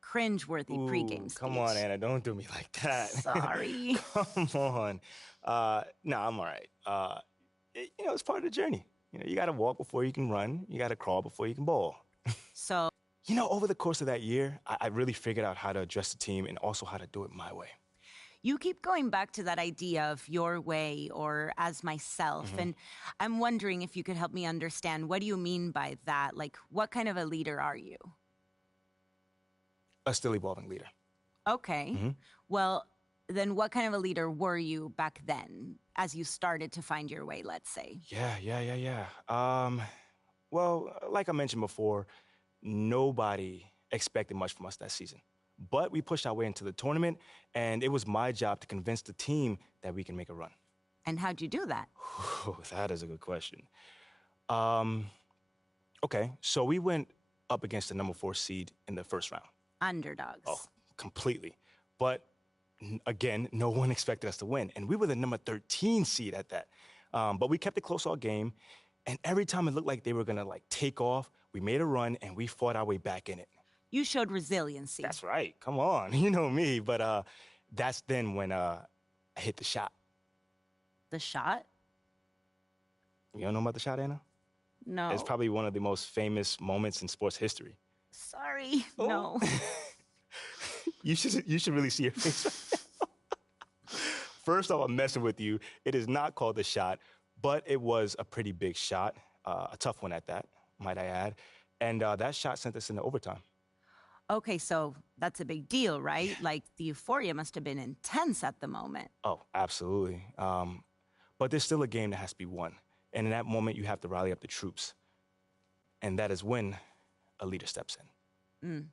cringe-worthy pregame speech. Come on, Anna. Don't do me like that. Sorry. Come on. No, I'm all right. It's part of the journey. You got to walk before you can run. You got to crawl before you can bowl. So, over the course of that year, I really figured out how to address the team and also how to do it my way. you keep going back to that idea of your way or as myself, and I'm wondering if you could help me understand, what do you mean by that? Like, what kind of a leader are you? A still evolving leader. Okay. Well, then what kind of a leader were you back then as you started to find your way, let's say? Yeah. Well, like I mentioned before, nobody expected much from us that season. But we pushed our way into the tournament, and it was my job to convince the team that we can make a run. And how'd you do that? That is a good question. Okay, so we went up against the number 4 seed in the first round. Underdogs. Oh, completely. But again, no one expected us to win. And we were the number 13 seed at that. But we kept it close all game. And every time it looked like they were going to take off, we made a run and we fought our way back in it. You showed resiliency. That's right. Come on. You know me. But that's then when I hit the shot. The shot? You don't know about the shot, Anna? No. It's probably one of the most famous moments in sports history. Sorry. Oh. No. You should really see your face right now. First off, I'm messing with you. It is not called the shot, but it was a pretty big shot, a tough one at that, might I add. And that shot sent us into overtime. Okay, so that's a big deal, right? Like, the euphoria must have been intense at the moment. Oh, absolutely. But there's still a game that has to be won. And in that moment, you have to rally up the troops. And that is when a leader steps in.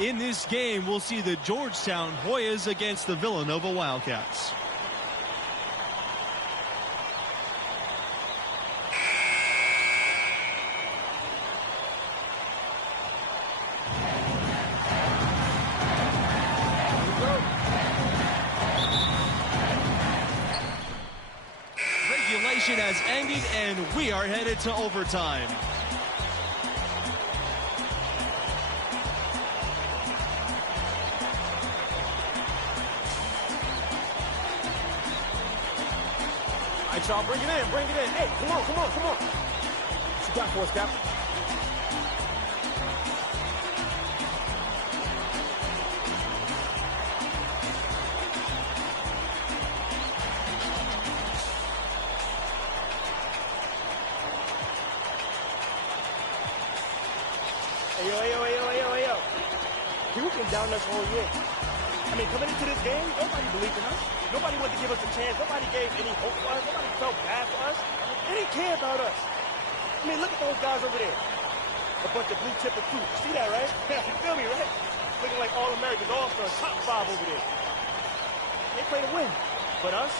In this game, we'll see the Georgetown Hoyas against the Villanova Wildcats. Regulation has ended, and we are headed to overtime. All right, y'all, bring it in. Hey, come on. What you got for us, Captain? Hey, yo. People been down us all year. I mean, coming into this game, nobody believed in us. Nobody wanted to give us a chance. Nobody gave any hope for us. Nobody felt bad for us. They didn't care about us. I mean, look at those guys over there. A bunch of blue chip recruits. See that, right? You feel me, right? Looking like All-Americans, All-Stars, top 5 over there. They play to win. But us,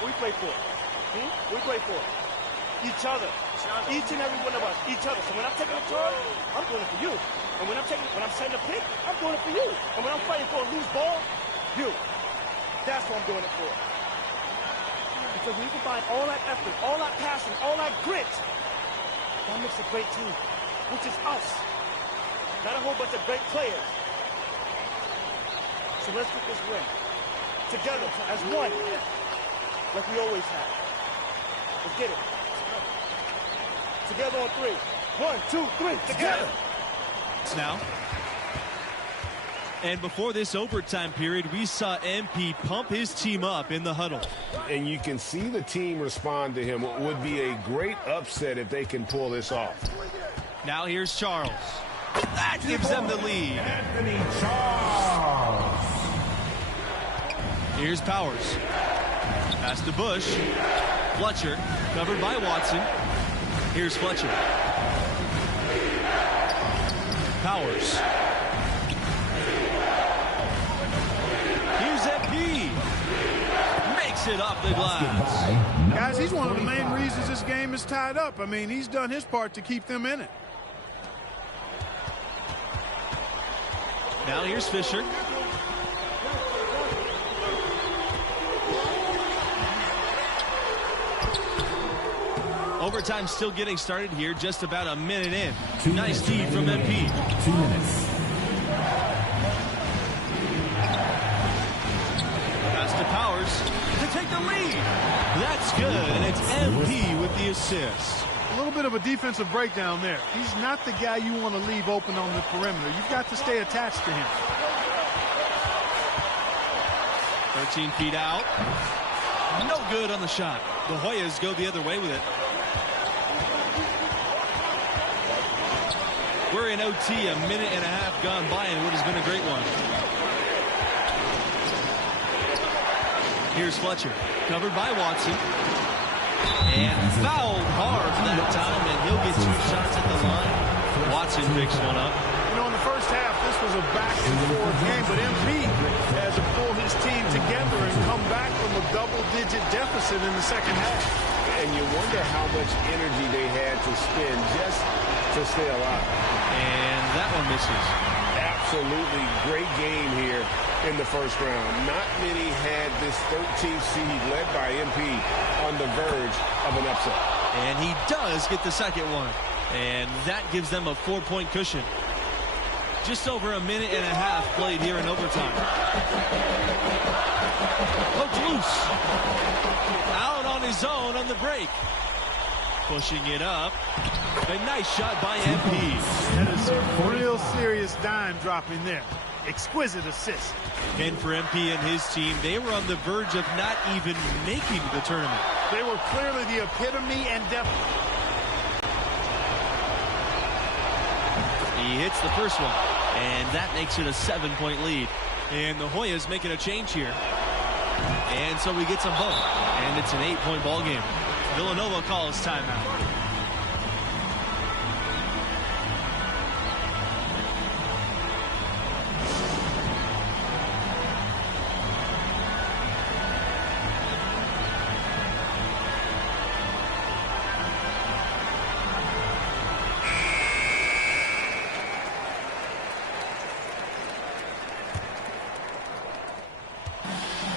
we play for. We play for each other. Each and every one of us, each other. So when I'm taking a charge, I'm doing it for you. And when I'm setting a pick, I'm doing it for you. And when I'm fighting for a loose ball, you. That's what I'm doing it for. Because when you combine all that effort, all that passion, all that grit, that makes a great team, which is us. Not a whole bunch of great players. So let's get this win. Together, as one, like we always have. Let's get it. Together on 3. 1, 2, 3, together. Now. And before this overtime period, we saw MP pump his team up in the huddle. And you can see the team respond to him. It would be a great upset if they can pull this off. Now here's Charles. That gives them the lead. Anthony Charles. Here's Powers. Pass to Bush. Fletcher, covered by Watson. Here's Fletcher. Powers. it off the glass. Guys, he's one of the main reasons this game is tied up. I mean, he's done his part to keep them in it. Now here's Fisher. Overtime still getting started here, just about a minute in. Nice feed from MP. 2 minutes. Pass to Powers to take the lead. That's good, and it's MP with the assist. A little bit of a defensive breakdown there. He's not the guy you want to leave open on the perimeter. You've got to stay attached to him. 13 feet out. No good on the shot. The Hoyas go the other way with it. We're in OT, a minute and a half gone by, and what has been a great one. Here's Fletcher, covered by Watson. And fouled hard that time, and he'll get 2 shots at the line. Watson picks one up. You know, in the first half, this was a back-and-forth game, but MP had to pull his team together and come back from a double-digit deficit in the second half. And you wonder how much energy they had to spend just to stay alive. And that one misses. Absolutely great game here in the first round. Not many had this 13th seed led by MP on the verge of an upset. And he does get the second one. And that gives them a 4-point cushion. Just over a minute and a half played here in overtime. Poked loose. Out on his own on the break. Pushing it up. A nice shot by MP. That is a real serious dime dropping there. Exquisite assist. And for MP and his team, they were on the verge of not even making the tournament. They were clearly the epitome and depth. He hits the first one, and that makes it a 7-point lead. And the Hoyas making a change here. And so we get some both. And it's an 8-point ball game. Villanova calls timeout.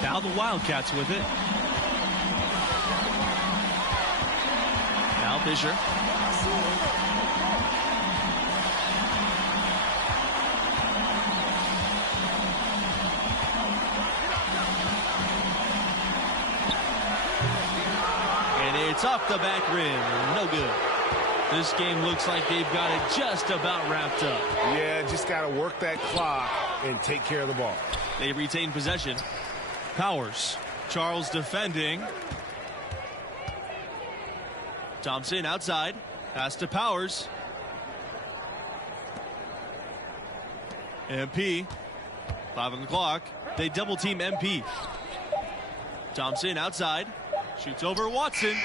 Now the Wildcats with it. Now Fisher. And it's off the back rim. No good. This game looks like they've got it just about wrapped up. Yeah, just got to work that clock and take care of the ball. They retain possession. Powers. Charles defending. Thompson outside. Pass to Powers. MP. 5 on the clock. They double team MP. Thompson outside. Shoots over Watson.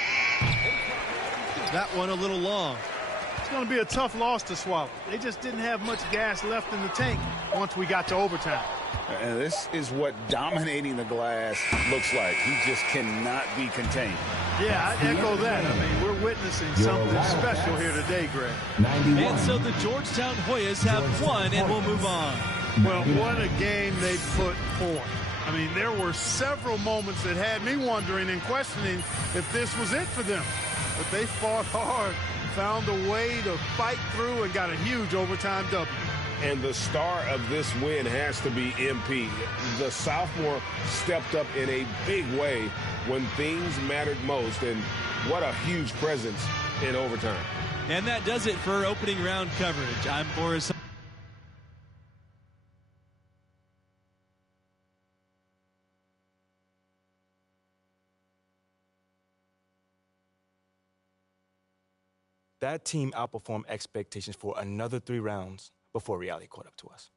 That one a little long. It's going to be a tough loss to swallow. They just didn't have much gas left in the tank once we got to overtime. And this is what dominating the glass looks like. He just cannot be contained. Yeah, I echo that. I mean, we're witnessing something special here today, Greg. And so the Georgetown Hoyas have won, and we'll move on. Well, what a game they put forth. I mean, there were several moments that had me wondering and questioning if this was it for them. But they fought hard, found a way to fight through, and got a huge overtime W. And the star of this win has to be MP. The sophomore stepped up in a big way when things mattered most, and what a huge presence in overtime. And that does it for opening round coverage. I'm Boris. That team outperformed expectations for another 3 rounds before reality caught up to us.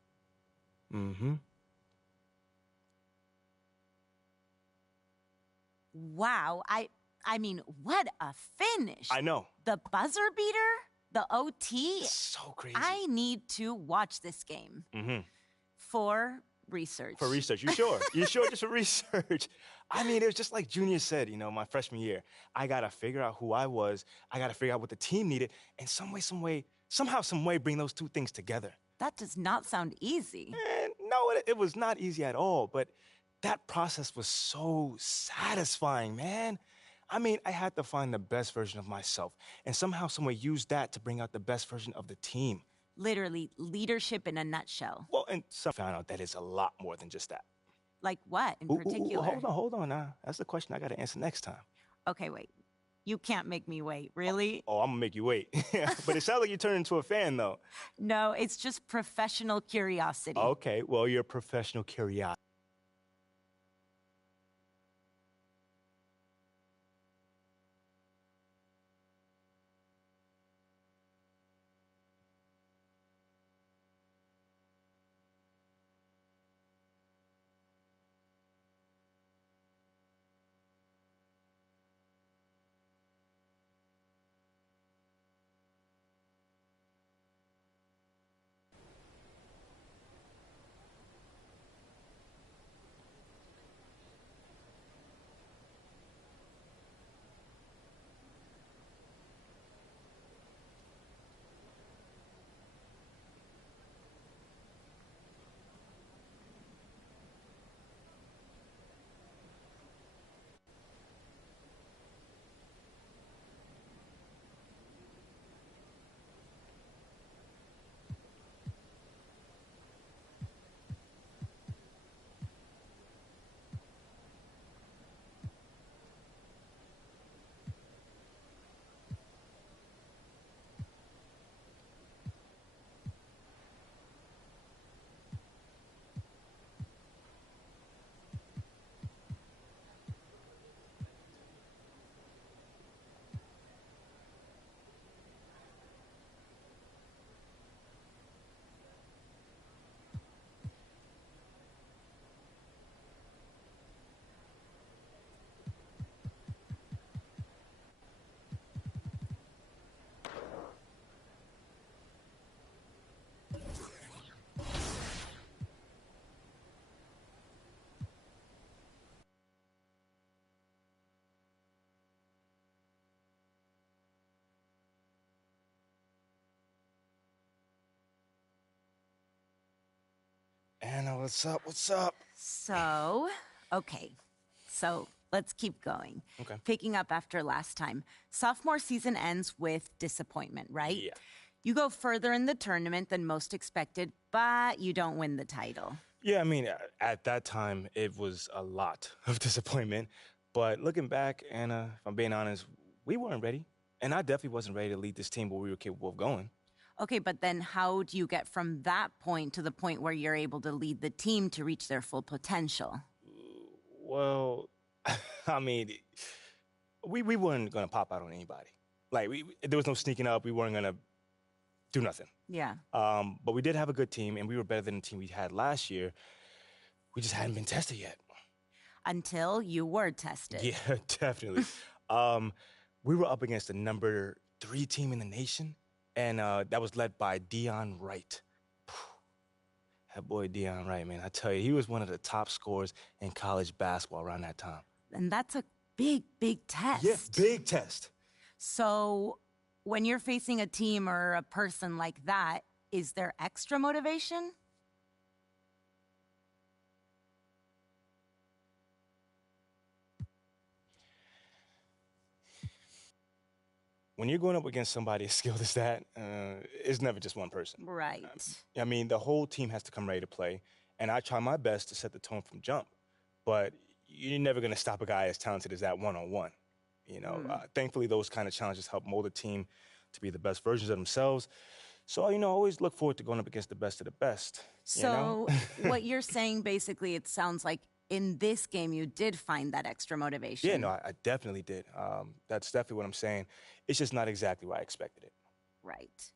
Wow. I mean, what a finish. I know. The buzzer beater, the OT. So crazy. I need to watch this game. Mm-hmm. For research. For research, you sure? You sure just for research? I mean, it was just like Junior said, my freshman year. I got to figure out who I was. I got to figure out what the team needed. And somehow, some way, bring those two things together. That does not sound easy. And no, it was not easy at all. But that process was so satisfying, man. I mean, I had to find the best version of myself. And somehow, some way, use that to bring out the best version of the team. Literally, leadership in a nutshell. Well, and some found out that it's a lot more than just that. Like what in particular? Hold on now. That's the question I got to answer next time. Okay, wait. You can't make me wait, really? Oh, I'm going to make you wait. But it sounds like you turned into a fan, though. No, it's just professional curiosity. Okay, well, you're a professional curiosity. Anna, what's up? What's up? Okay. So let's keep going. Okay. Picking up after last time. Sophomore season ends with disappointment, right? Yeah. You go further in the tournament than most expected, but you don't win the title. Yeah, I mean, at that time, it was a lot of disappointment. But looking back, Anna, if I'm being honest, we weren't ready. And I definitely wasn't ready to lead this team where we were capable of going. Okay, but then how do you get from that point to the point where you're able to lead the team to reach their full potential? Well, I mean, we weren't going to pop out on anybody. Like, there was no sneaking up. We weren't going to do nothing. Yeah. But we did have a good team, and we were better than the team we had last year. We just hadn't been tested yet. Until you were tested. Yeah, definitely. We were up against the number 3 team in the nation, and that was led by Dion Wright. That boy Dion Wright, man, I tell you, he was one of the top scorers in college basketball around that time. And that's a big, big test. Yeah, big test. So when you're facing a team or a person like that, is there extra motivation? When you're going up against somebody as skilled as that, it's never just one person. Right. I mean, the whole team has to come ready to play, and I try my best to set the tone from jump. But you're never going to stop a guy as talented as that one-on-one. You know, thankfully, those kind of challenges help mold a team to be the best versions of themselves. So, I always look forward to going up against the best of the best. So what you're saying, basically, it sounds like in this game, you did find that extra motivation. Yeah, no, I definitely did. That's definitely what I'm saying. It's just not exactly what I expected it. Right.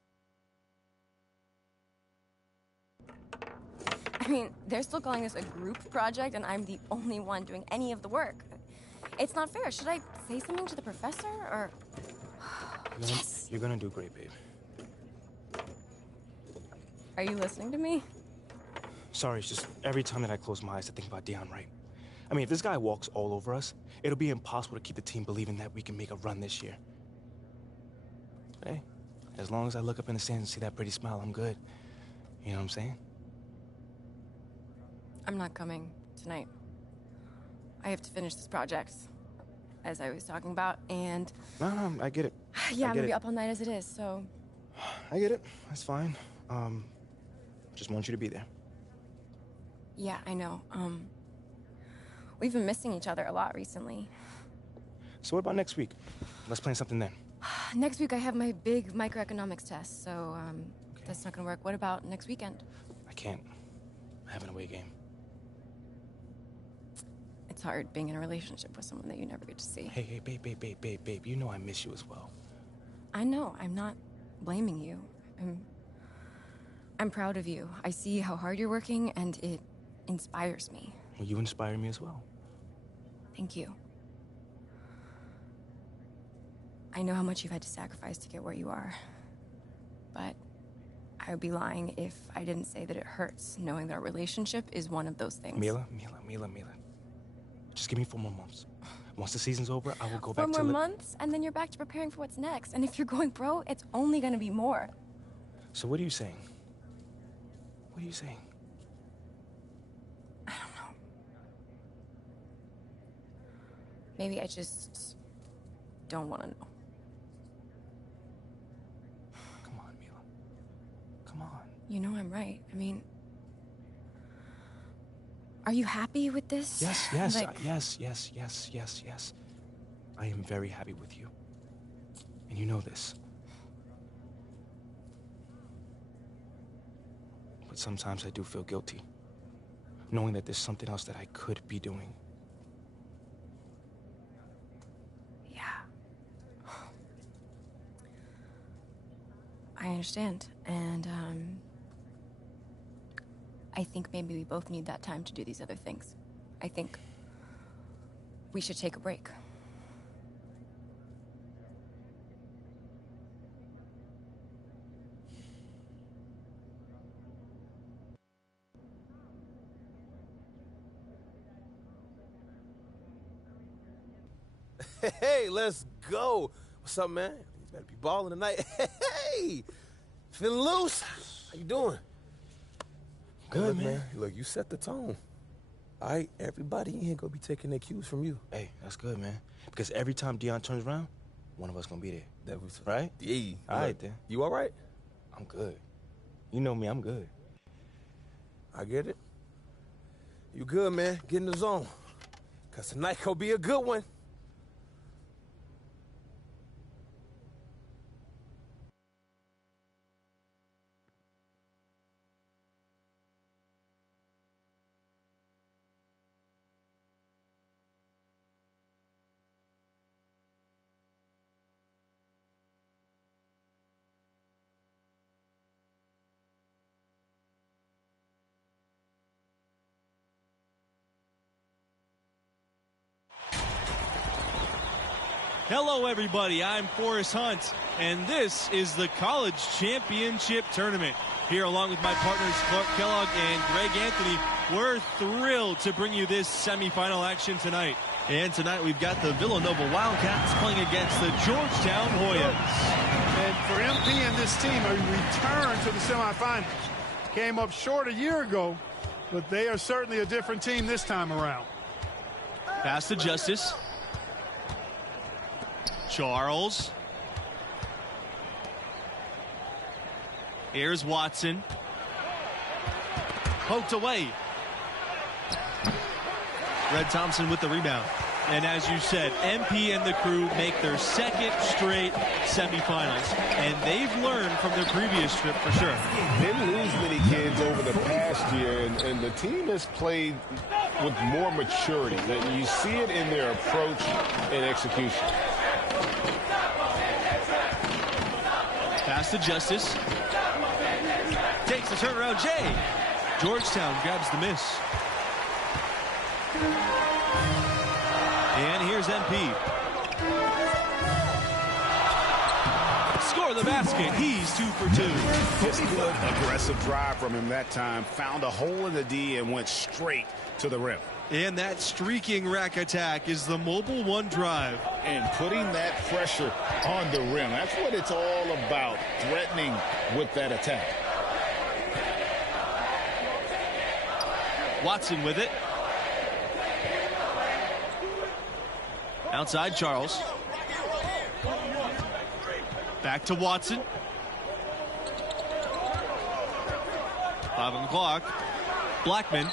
I mean, they're still calling this a group project, and I'm the only one doing any of the work. It's not fair. Should I say something to the professor, or... Yes! You're gonna do great, babe. Are you listening to me? Sorry, it's just every time that I close my eyes, I think about Deion Wright. I mean, if this guy walks all over us, it'll be impossible to keep the team believing that we can make a run this year. Hey, as long as I look up in the stands and see that pretty smile, I'm good. You know what I'm saying? I'm not coming tonight. I have to finish this project, as I was talking about, and... No, I get it. Yeah, I'm gonna be up all night as it is, so... I get it. That's fine. Just want you to be there. Yeah, I know. We've been missing each other a lot recently. So what about next week? Let's plan something then. Next week I have my big microeconomics test, so, that's not gonna work. What about next weekend? I can't. I have an away game. It's hard being in a relationship with someone that you never get to see. Hey, babe. You know I miss you as well. I know. I'm not blaming you. I'm proud of you. I see how hard you're working, and it inspires me. Well, you inspire me as well. Thank you. I know how much you've had to sacrifice to get where you are, but I would be lying if I didn't say that it hurts knowing that our relationship is one of those things. Mila. Just give me 4 more months. Once the season's over, I will go back to... 4 more months, and then you're back to preparing for what's next. And if you're going pro, it's only gonna be more. So what are you saying? What are you saying? I don't know. Maybe I just don't want to know. Come on, Mila. Come on. You know I'm right. I mean, are you happy with this? Yes. I am very happy with you. And you know this. But sometimes I do feel guilty, knowing that there's something else that I could be doing. Yeah. I understand. And, I think maybe we both need that time to do these other things. I think we should take a break. Hey, let's go. What's up, man? You better be balling tonight. Hey, feeling loose? How you doing? Good, man. Look, you set the tone. All right, everybody in here gonna be taking their cues from you. Hey, that's good, man. Because every time Deion turns around, one of us gonna be there. That was right? Yeah. All right, then. You all right? I'm good. You know me, I'm good. I get it. You good, man. Get in the zone. Because tonight gonna be a good one. Hello, everybody. I'm Forrest Hunt, and this is the College Championship Tournament. Here, along with my partners Clark Kellogg and Greg Anthony, we're thrilled to bring you this semifinal action tonight. And tonight we've got the Villanova Wildcats playing against the Georgetown Hoyas. And for MP and this team, a return to the semifinals. Came up short a year ago, but they are certainly a different team this time around. Pass to Justice. Charles. Here's Watson. Poked away. Red Thompson with the rebound. And as you said, MP and the crew make their second straight semifinals. And they've learned from their previous trip for sure. Didn't lose many kids over the past year, and the team has played with more maturity. You see it in their approach and execution. Pass to Justice. Takes the turnaround, Jay. Georgetown grabs the miss. And here's MP. Score for the basket. He's 2 for 2. Just good, aggressive drive from him that time. Found a hole in the D and went straight to the rim. And that streaking rack attack is the mobile one drive. And putting that pressure on the rim. That's what it's all about, threatening with that attack. Watson with it. Outside Charles. Back to Watson. 5 on the clock. Blackman.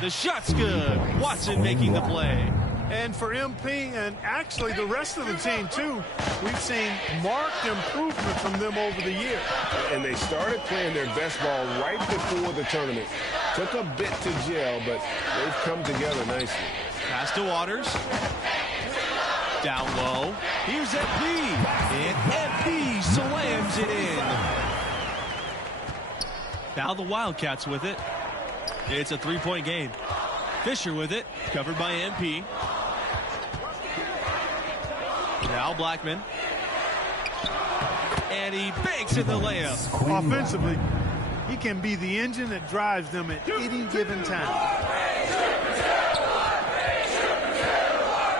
The shot's good. Watson making the play. And for MP and actually the rest of the team, too, we've seen marked improvement from them over the year. And they started playing their best ball right before the tournament. Took a bit to gel, but they've come together nicely. Pass to Waters. Down low. Here's MP. And MP slams it in. Now the Wildcats with it. It's a 3-point game. Fisher with it. Covered by MP. Now Blackman. And he banks in the layup. Offensively, he can be the engine that drives them at any given time.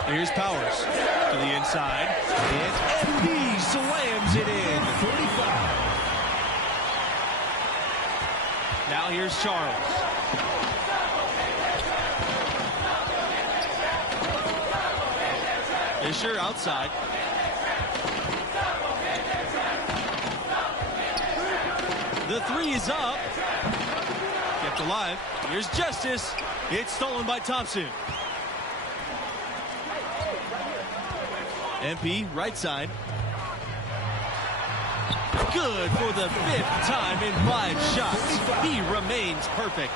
Here's Powers to the inside. And MP slams it in. 45. Now here's Charles. Fisher outside. The three is up. Kept alive. Here's Justice. It's stolen by Thompson. MP right side. Good for the 5th time in 5 shots. He remains perfect.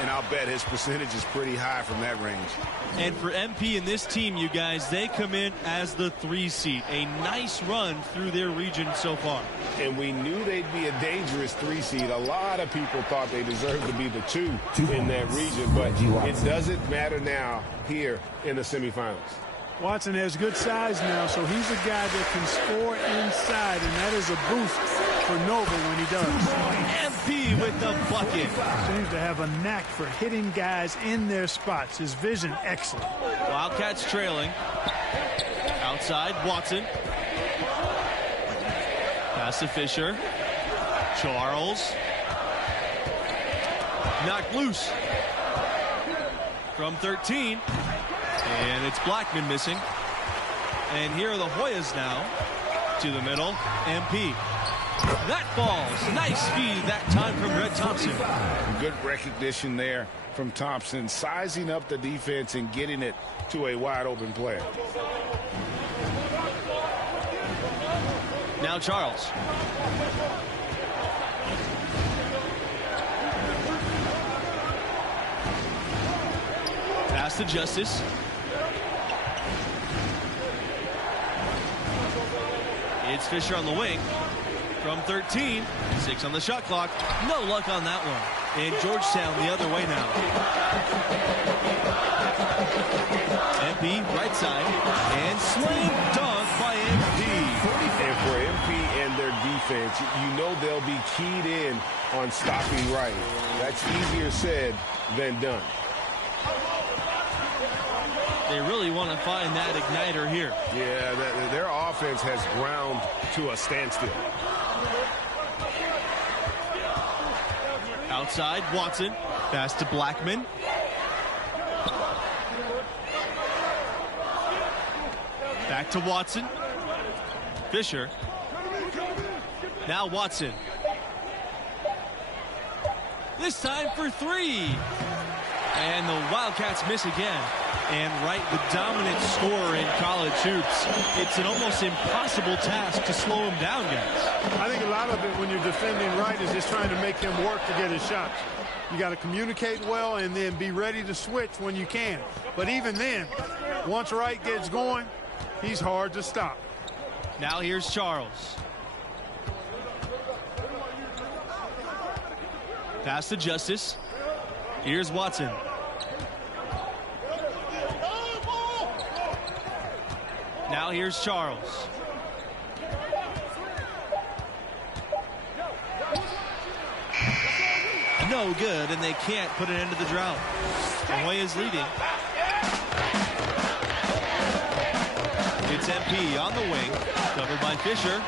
And I'll bet his percentage is pretty high from that range. And for MP and this team, you guys, they come in as the 3 seed. A nice run through their region so far. And we knew they'd be a dangerous 3 seed. A lot of people thought they deserved to be the 2 in that region, but it doesn't matter now here in the semifinals. Watson has good size now, so he's a guy that can score inside, and that is a boost for Nova when he does. MP with the bucket. Seems to have a knack for hitting guys in their spots. His vision excellent. Wildcats trailing. Outside, Watson. Pass to Fisher. Charles. Knocked loose. From 13. And it's Blackman missing. And here are the Hoyas now. To the middle. MP. That falls. Nice speed that time from Red Thompson. Good recognition there from Thompson. Sizing up the defense and getting it to a wide open player. Now Charles. Pass to Justice. It's Fisher on the wing. From 13. 6 on the shot clock. No luck on that one. And Georgetown the other way now. MP right side. And slam dunk by MP. And for MP and their defense, you know they'll be keyed in on stopping right. That's easier said than done. They really want to find that igniter here. Yeah, their offense has ground to a standstill. Outside, Watson. Pass to Blackman. Back to Watson. Fisher. Now Watson. This time for 3. And the Wildcats miss again. And Wright, the dominant scorer in college hoops, it's an almost impossible task to slow him down, guys. I think a lot of it when you're defending Wright is just trying to make him work to get his shots. You got to communicate well and then be ready to switch when you can. But even then, once Wright gets going, he's hard to stop. Now here's Charles. Pass to Justice. Here's Watson. Now here's Charles. no good, and they can't put an end to the drought. Hoya is leading. It's MP on the wing, covered by Fisher.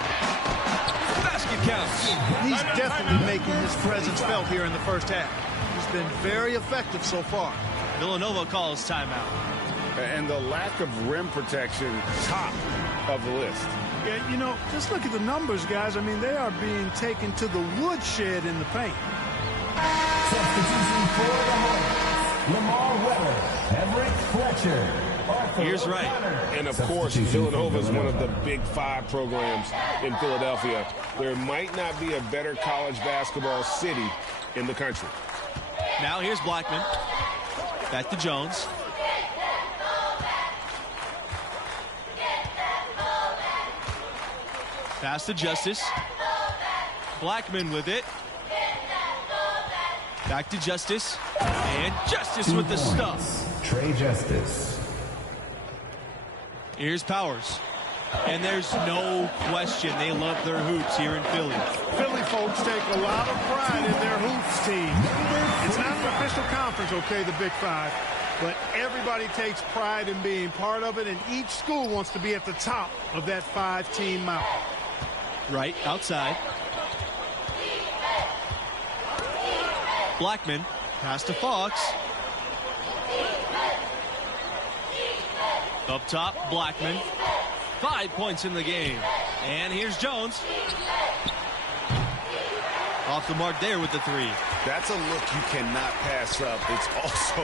Basket counts. He's definitely making his presence felt here in the first half. He's been very effective so far. Villanova calls timeout. And the lack of rim protection, top of the list. Yeah, you know, just look at the numbers, guys. I mean, they are being taken to the woodshed in the paint. Substitution for the Hornets. Lamar Weber, Everett Fletcher. Here's right. And, of course, Villanova is one of the Big Five programs in Philadelphia. There might not be a better college basketball city in the country. Now here's Blackman. Back to Jones. Pass to Justice. Blackman with it. Back to Justice. And Justice with the stuff. Trey Justice. Here's Powers. And there's no question they love their hoops here in Philly. Philly folks take a lot of pride in their hoops team. It's not an official conference, okay, the Big Five, but everybody takes pride in being part of it, and each school wants to be at the top of that five-team mountain. Right, outside. Blackman, pass to Fox. Up top, Blackman. 5 points in the game. And here's Jones. Off the mark there with the three. That's a look you cannot pass up. It's also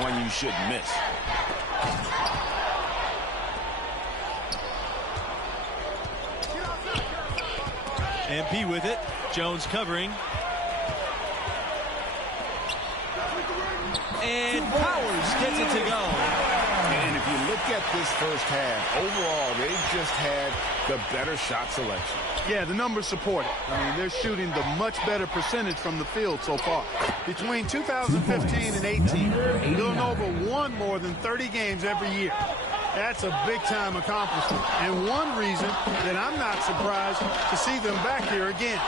one you shouldn't miss. MP with it. Jones covering. And Powers gets it to go. And if you look at this first half, overall, they've just had the better shot selection. Yeah, the numbers support it. I mean, they're shooting the much better percentage from the field so far. Between 2015 and 18, Villanova won more than 30 games every year. That's a big-time accomplishment, and one reason that I'm not surprised to see them back here again.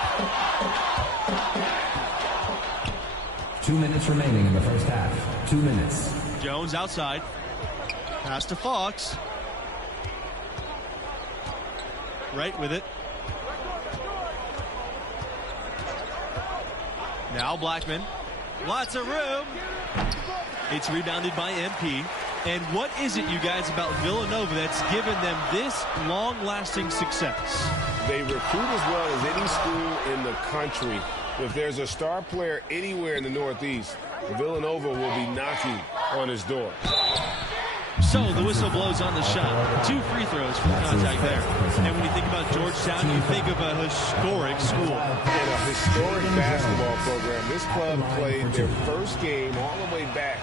2 minutes remaining in the first half. 2 minutes. Jones outside. Pass to Fox. Right with it. Now Blackman. Lots of room. It's rebounded by MP. And what is it, you guys, about Villanova that's given them this long-lasting success? They recruit as well as any school in the country. If there's a star player anywhere in the Northeast, Villanova will be knocking on his door. So the whistle blows on the shot. 2 free throws for contact there. And when you think about Georgetown, you think of a historic school. In a historic basketball program, this club played their first game all the way back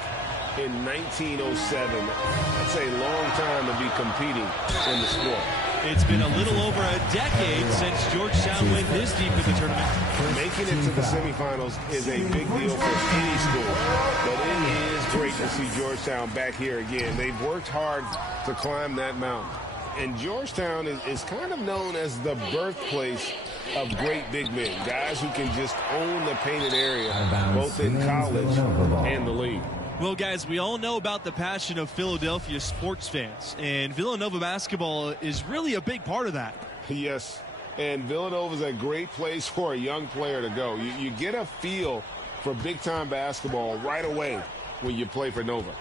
in 1907. That's a long time to be competing in the sport. It's been a little over a decade since Georgetown went this deep in the tournament. Making it to the semifinals is a big deal for any school, but it is great to see Georgetown back here again. They've worked hard to climb that mountain. And Georgetown is kind of known as the birthplace of great big men, guys who can just own the painted area, both in college and the league. Well, guys, we all know about the passion of Philadelphia sports fans, and Villanova basketball is really a big part of that. Yes, and Villanova is a great place for a young player to go. You get a feel for big-time basketball right away when you play for Nova.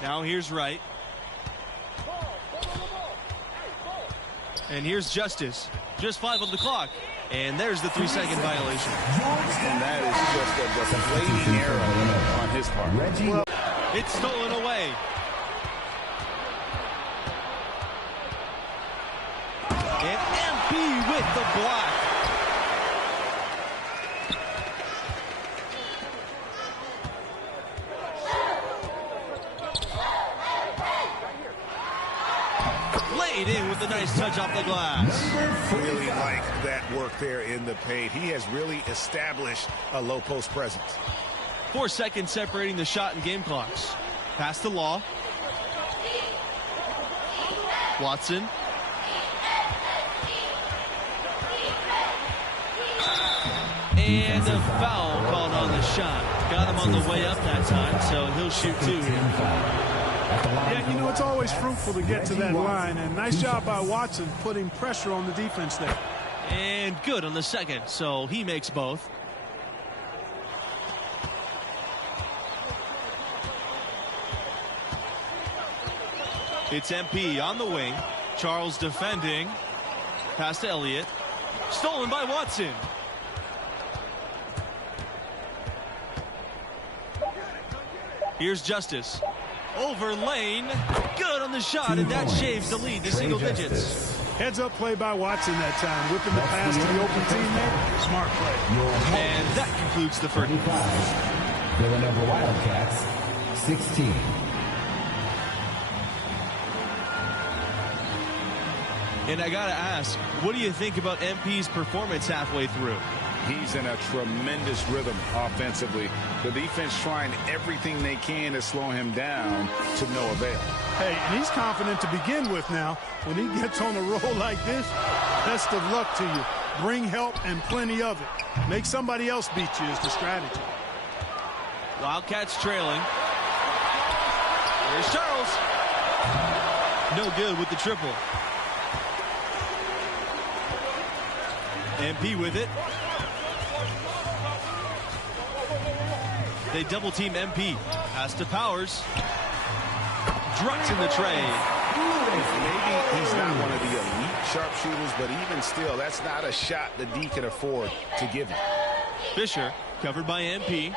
Now here's Wright. And here's Justice. Just 5 on the clock. And there's the 3-second violation. And that is just a flaming error on his part. It's stolen away. And MP with the block. Laid in with a nice touch off the glass. Really like that work there in the paint. He has really established a low post presence. 4 seconds separating the shot and game clocks. Pass to Law. Watson. And a foul called on the shot. Got him on the way up that time, so he'll shoot 2. Yeah, you know, it's always fruitful to get to that line, and nice job by Watson putting pressure on the defense there. And good on the second, so he makes both. It's MP on the wing. Charles defending. Pass to Elliott. Stolen by Watson. Here's Justice. Over lane. Good on the shot, and that shaves the lead to single digits. Heads up play by Watson that time. Whipping the pass to the open team there. Smart play. And that concludes the first. Villanova Wildcats, 16. And I got to ask, what do you think about MP's performance halfway through? He's in a tremendous rhythm offensively. The defense trying everything they can to slow him down to no avail. Hey, he's confident to begin with now. When he gets on a roll like this, best of luck to you. Bring help and plenty of it. Make somebody else beat you is the strategy. Wildcats trailing. Here's Charles. No good with the triple. MP with it. They double team MP. Pass to Powers. Drops in the tray. Maybe he's not one of the elite sharpshooters, but even still, that's not a shot that D can afford to give him. Fisher covered by MP.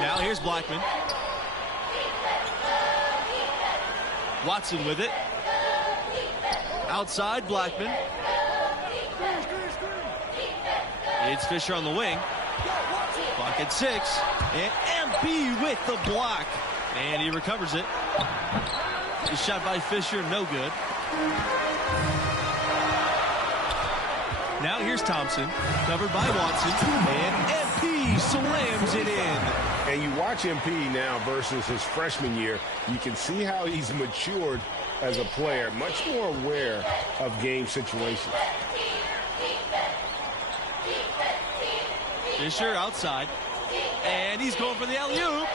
Now here's Blackman. Watson with it. Outside Blackman. It's Fisher on the wing. Clock at 6. And MP with the block. And he recovers it. The shot by Fisher, no good. Now here's Thompson. Covered by Watson. And MP slams it in. And you watch MP now versus his freshman year, you can see how he's matured as a player, much more aware of game situations. Fisher outside. And he's going for the alley-oop.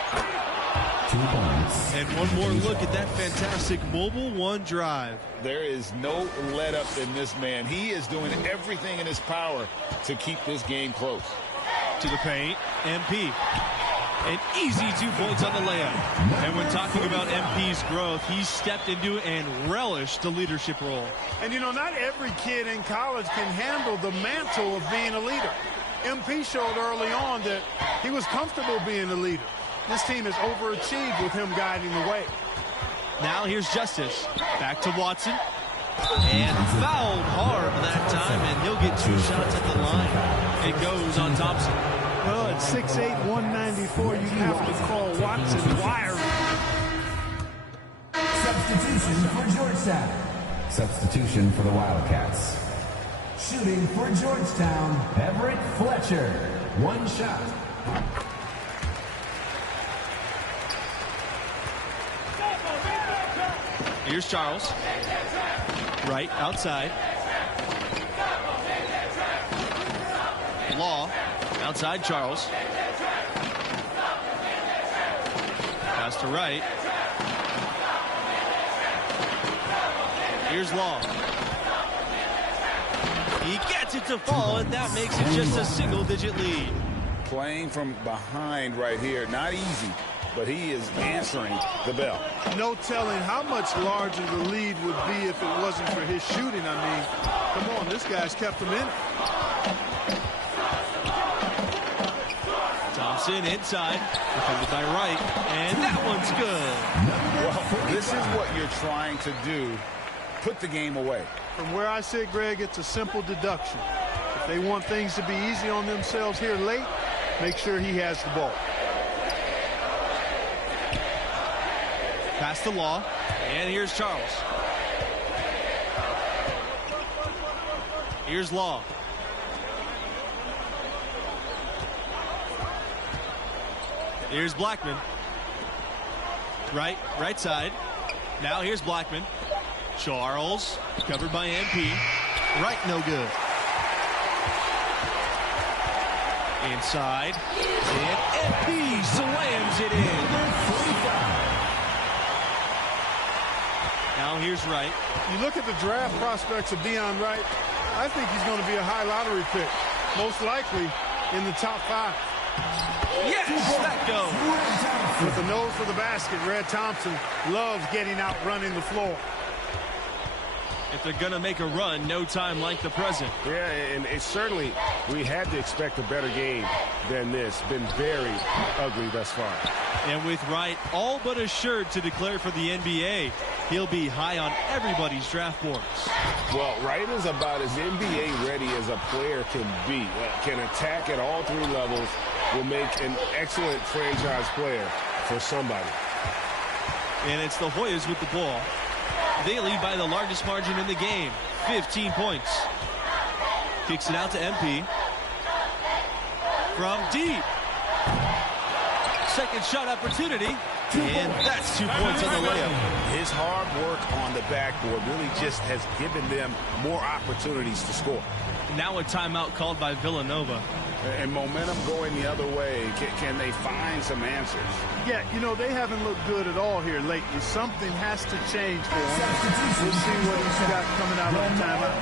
2 points. And one more look at that fantastic mobile one drive. There is no let up in this man. He is doing everything in his power to keep this game close. To the paint, MP. An easy 2 points on the layup. And when talking about MP's growth, he's stepped into and relished the leadership role. And you know, not every kid in college can handle the mantle of being a leader. MP showed early on that he was comfortable being a leader. This team has overachieved with him guiding the way. Now here's Justice. Back to Watson. And fouled hard that time, and he'll get 2 shots at the line. It goes on Thompson. Well, at 6'8", 194, you have to call Watson wiry. Substitution for Georgetown. Substitution for the Wildcats. Shooting for Georgetown, Everett Fletcher. 1 shot. Here's Charles. Right, outside. Law, outside Charles. Pass to right. Here's Law. He gets it to fall, and that makes it just a single-digit lead. Playing from behind right here, not easy, but he is answering the bell. No telling how much larger the lead would be if it wasn't for his shooting. I mean, come on, this guy's kept him in it. Thompson inside, defended by Wright, and that one's good. Well, this is what you're trying to do, put the game away. From where I sit, Greg, it's a simple deduction. If they want things to be easy on themselves here late, make sure he has the ball. Pass the Law, and here's Charles. Here's Law. Here's Blackman. Right side. Now here's Blackman. Charles, covered by MP. Right, no good. Inside. And MP slams it in. Now here's Wright. You look at the draft prospects of Deion Wright, I think he's going to be a high lottery pick, most likely in the top 5. Yes, that goes. With the nose for the basket, Red Thompson loves getting out running the floor. If they're going to make a run, no time like the present. Yeah, and it's certainly, we had to expect a better game than this. Been very ugly thus far. And with Wright all but assured to declare for the NBA, he'll be high on everybody's draft boards. Well, Wright is about as NBA ready as a player can be. Can attack at all 3 levels, will make an excellent franchise player for somebody. And it's the Hoyas with the ball. They lead by the largest margin in the game, 15 points. Kicks it out to MP. From deep. Second shot opportunity. And that's 2 points on the layup. His hard work on the backboard really just has given them more opportunities to score. Now a timeout called by Villanova. And momentum going the other way. Can they find some answers? Yeah, you know, they haven't looked good at all here lately. Something has to change for them. We'll see what he's got coming out of the timeout.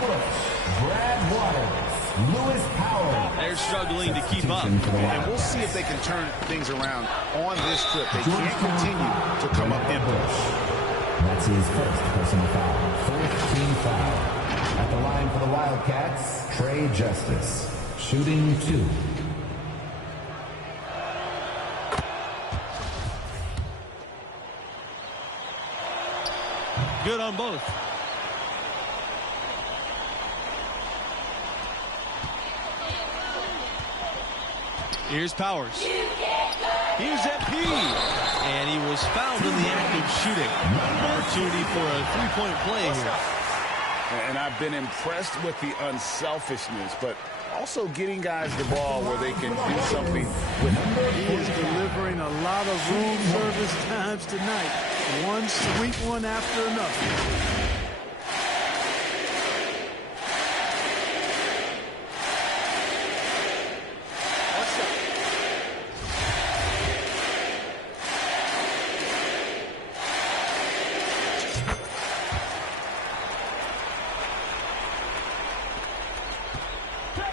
Brad Waters, Lewis Powell. They're struggling to keep up. And we'll see if they can turn things around on this trip. They can't continue to come up empty. That's his first personal foul. Fourth team foul. At the line for the Wildcats, Trey Justice. Shooting 2. Good on both. Here's Powers. Here's MP. And he was fouled in the act of shooting. Opportunity for a 3-point play here. And I've been impressed with the unselfishness, but also getting guys the ball where they can do something with it. He is delivering a lot of room service times tonight. One sweet one after another.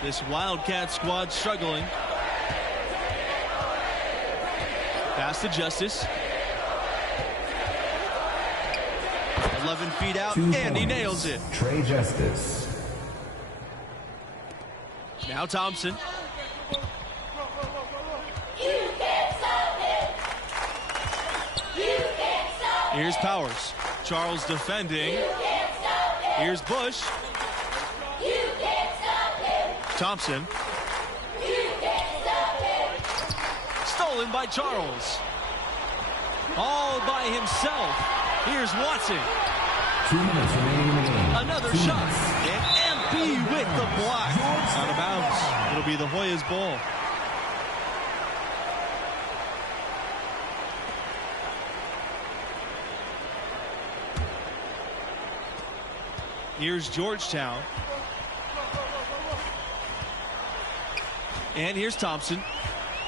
This Wildcat squad struggling. Pass to Justice. 11 feet out, and he nails it. Trey Justice. Now Thompson. Here's Powers. Charles defending. Here's Bush. Thompson. Stolen by Charles. All by himself. Here's Watson. 2 minutes remaining in the game. Another shot. And MP with the block. Out of bounds. It'll be the Hoyas' ball. Here's Georgetown. And here's Thompson.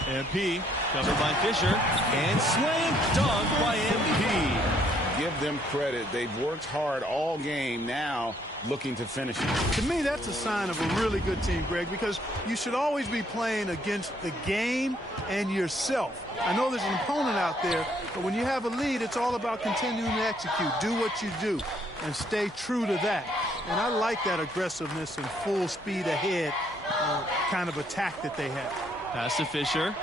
MP covered by Fisher. And slam dunk by MP. Give them credit. They've worked hard all game, now looking to finish it. To me, that's a sign of a really good team, Greg, because you should always be playing against the game and yourself. I know there's an opponent out there, but when you have a lead, it's all about continuing to execute. Do what you do and stay true to that. And I like that aggressiveness and full speed ahead kind of attack that they have. Pass to Fisher.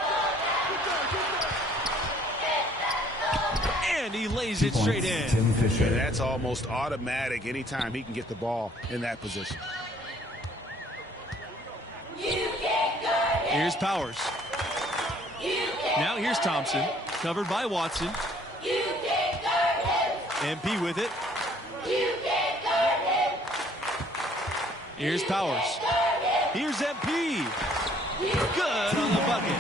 And he lays it straight in. Tim Fisher. And that's almost automatic anytime he can get the ball in that position. Here's Powers. Now here's Thompson. Covered by Watson. MP with it. Here's Powers. Here's MP. Good on the bucket.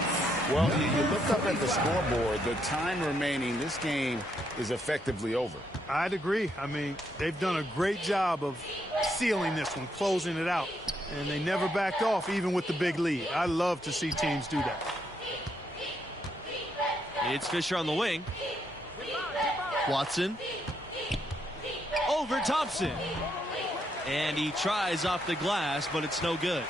Well, you look up at the scoreboard, the time remaining, this game is effectively over. I'd agree. I mean, they've done a great job of sealing this one, closing it out. and they never backed off even with the big lead. I love to see teams do that. It's Fisher on the wing. Watson. Over Thompson. And he tries off the glass, but it's no good.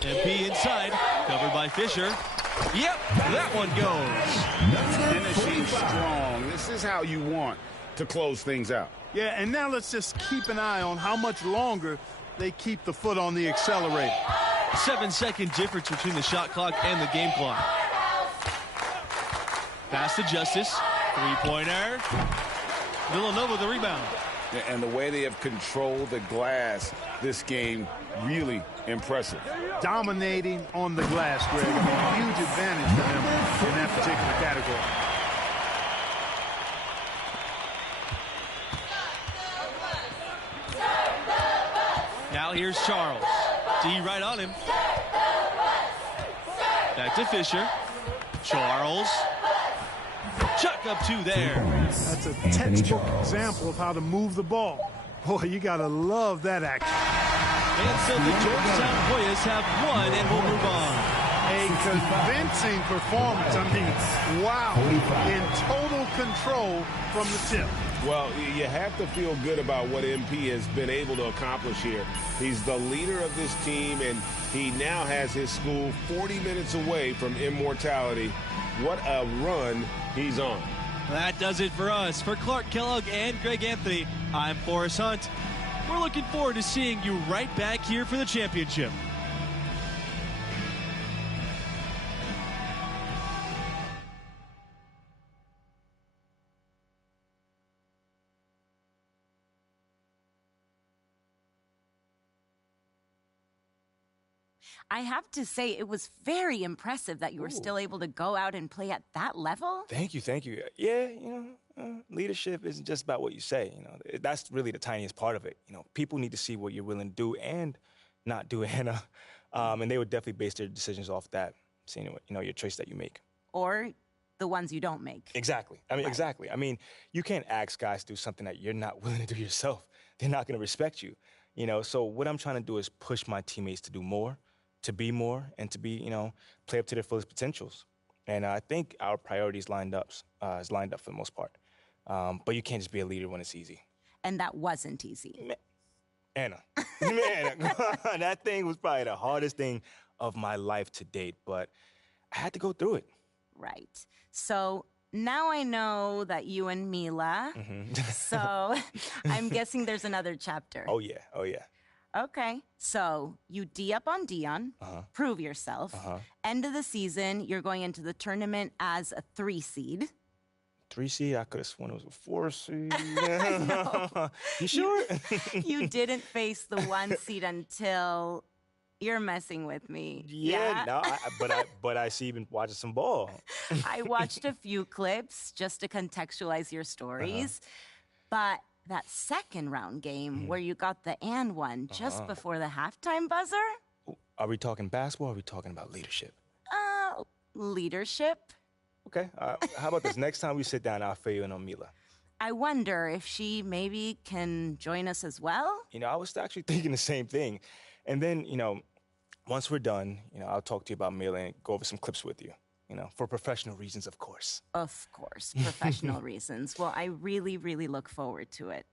MP inside, covered by Fisher. Yep, that one goes. Finishing strong. This is how you want to close things out. Yeah, and now let's just keep an eye on how much longer they keep the foot on the accelerator. 7-second difference between the shot clock and the game clock. Pass to Justice. Three-pointer. Villanova the rebound. And the way they have controlled the glass this game, really impressive. Dominating on the glass, Greg. I mean, huge advantage for them in that particular category. Now here's Charles. D right on him. Back to Fisher. Charles. Chuck up two there. That's a textbook example of how to move the ball. Boy, you got to love that action. And so the Georgetown Hoyas have won, and we'll move on. A convincing performance. I mean, wow. In total control from the tip. Well, you have to feel good about what MP has been able to accomplish here. He's the leader of this team, and he now has his school 40 minutes away from immortality. What a run he's on. That does it for us. For Clark Kellogg and Greg Anthony, I'm Forrest Hunt. We're looking forward to seeing you right back here for the championship. I have to say, it was very impressive that you were still able to go out and play at that level. Thank you, thank you. Yeah, leadership isn't just about what you say. That's really the tiniest part of it. People need to see what you're willing to do and not do, Anna. And they would definitely base their decisions off that, seeing your choice that you make. Or the ones you don't make. Exactly. Exactly. You can't ask guys to do something that you're not willing to do yourself. They're not going to respect you. So what I'm trying to do is push my teammates to do more, to be more, and to be, play up to their fullest potentials. And I think our priorities is lined up for the most part. But you can't just be a leader when it's easy. And that wasn't easy. Anna, that thing was probably the hardest thing of my life to date, but I had to go through it. Right. So now I know that you and Mila, so I'm guessing there's another chapter. Oh, yeah. Okay, so you D up on Dion, prove yourself. End of the season, you're going into the tournament as a 3 seed. 3 seed? I could have sworn it was a 4 seed. No. You sure? You didn't face the 1 seed until you're messing with me. Yeah? No, but I see you've been watching some ball. I watched a few clips just to contextualize your stories, but that second round game where you got the and one just before the halftime buzzer? Are we talking basketball or are we talking about leadership? Leadership. Okay. How about this? Next time we sit down, I'll fill you in on Mila. I wonder if she maybe can join us as well? I was actually thinking the same thing. And then, once we're done, I'll talk to you about Mila and go over some clips with you. For professional reasons, of course. Of course, professional reasons. Well, I really, really look forward to it.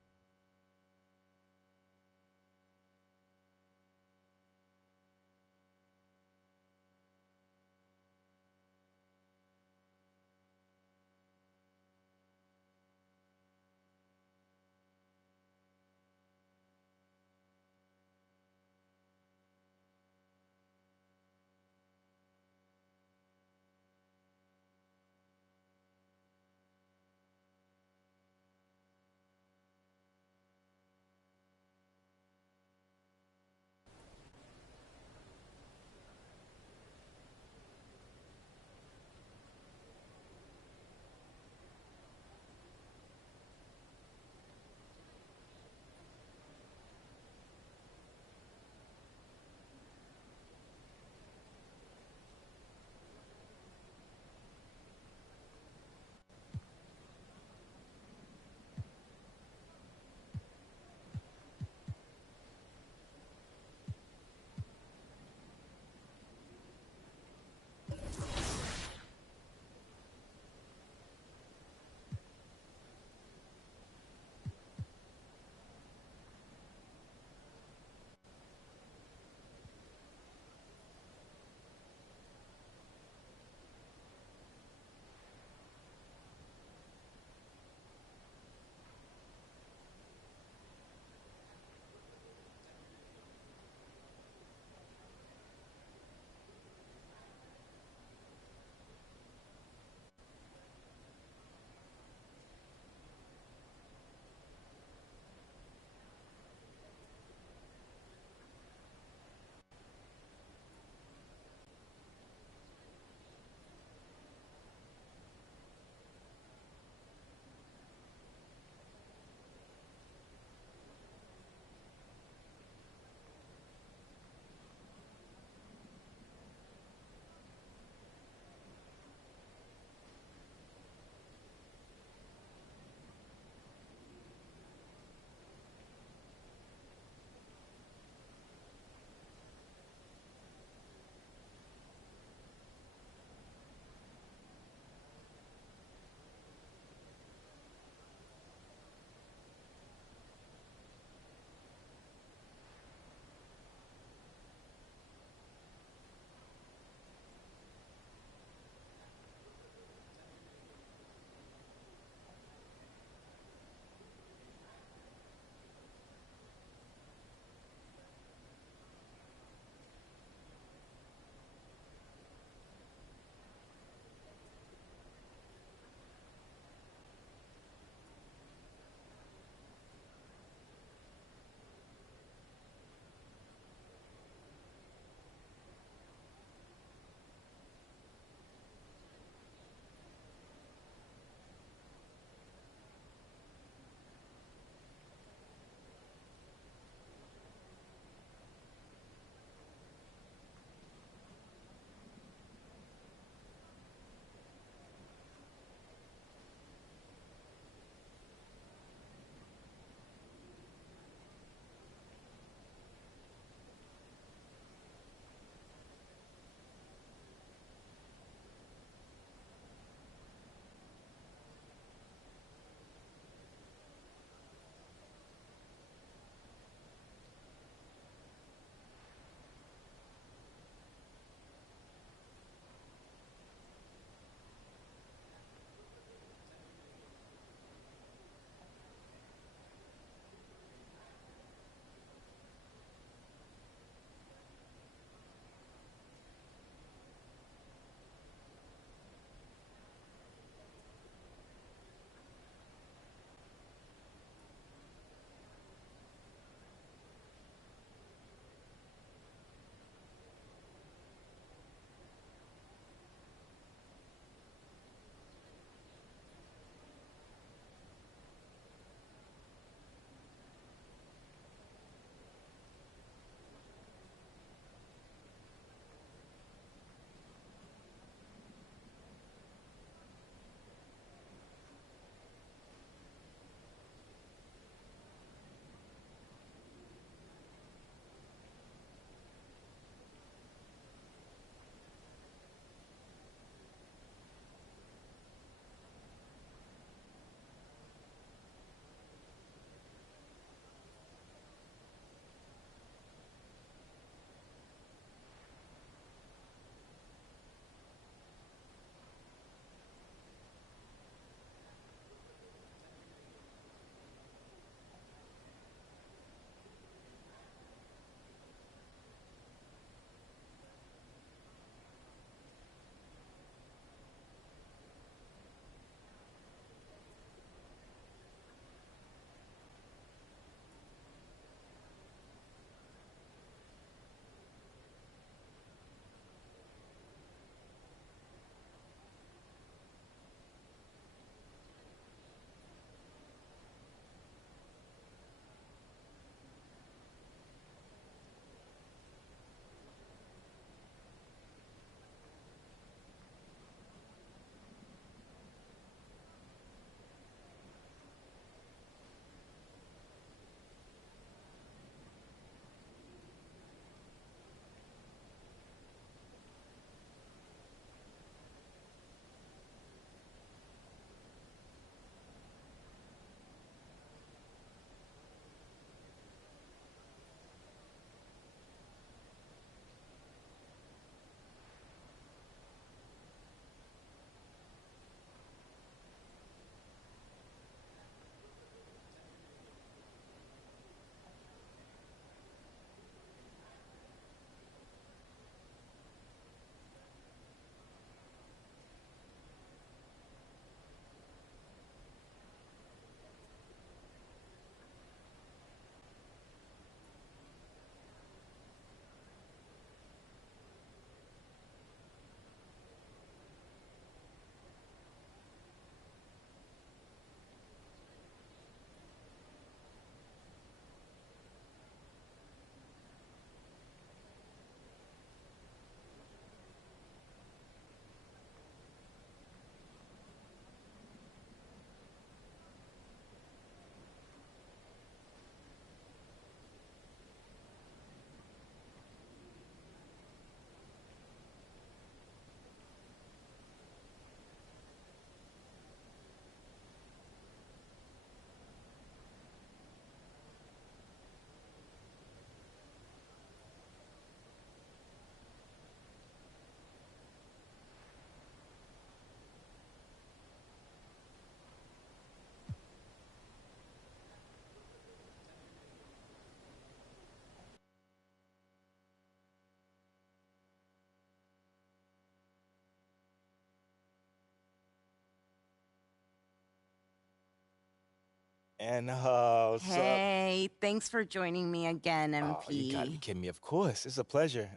And hey, thanks for joining me again, MP. Oh, you gotta be kidding me. Of course, it's a pleasure.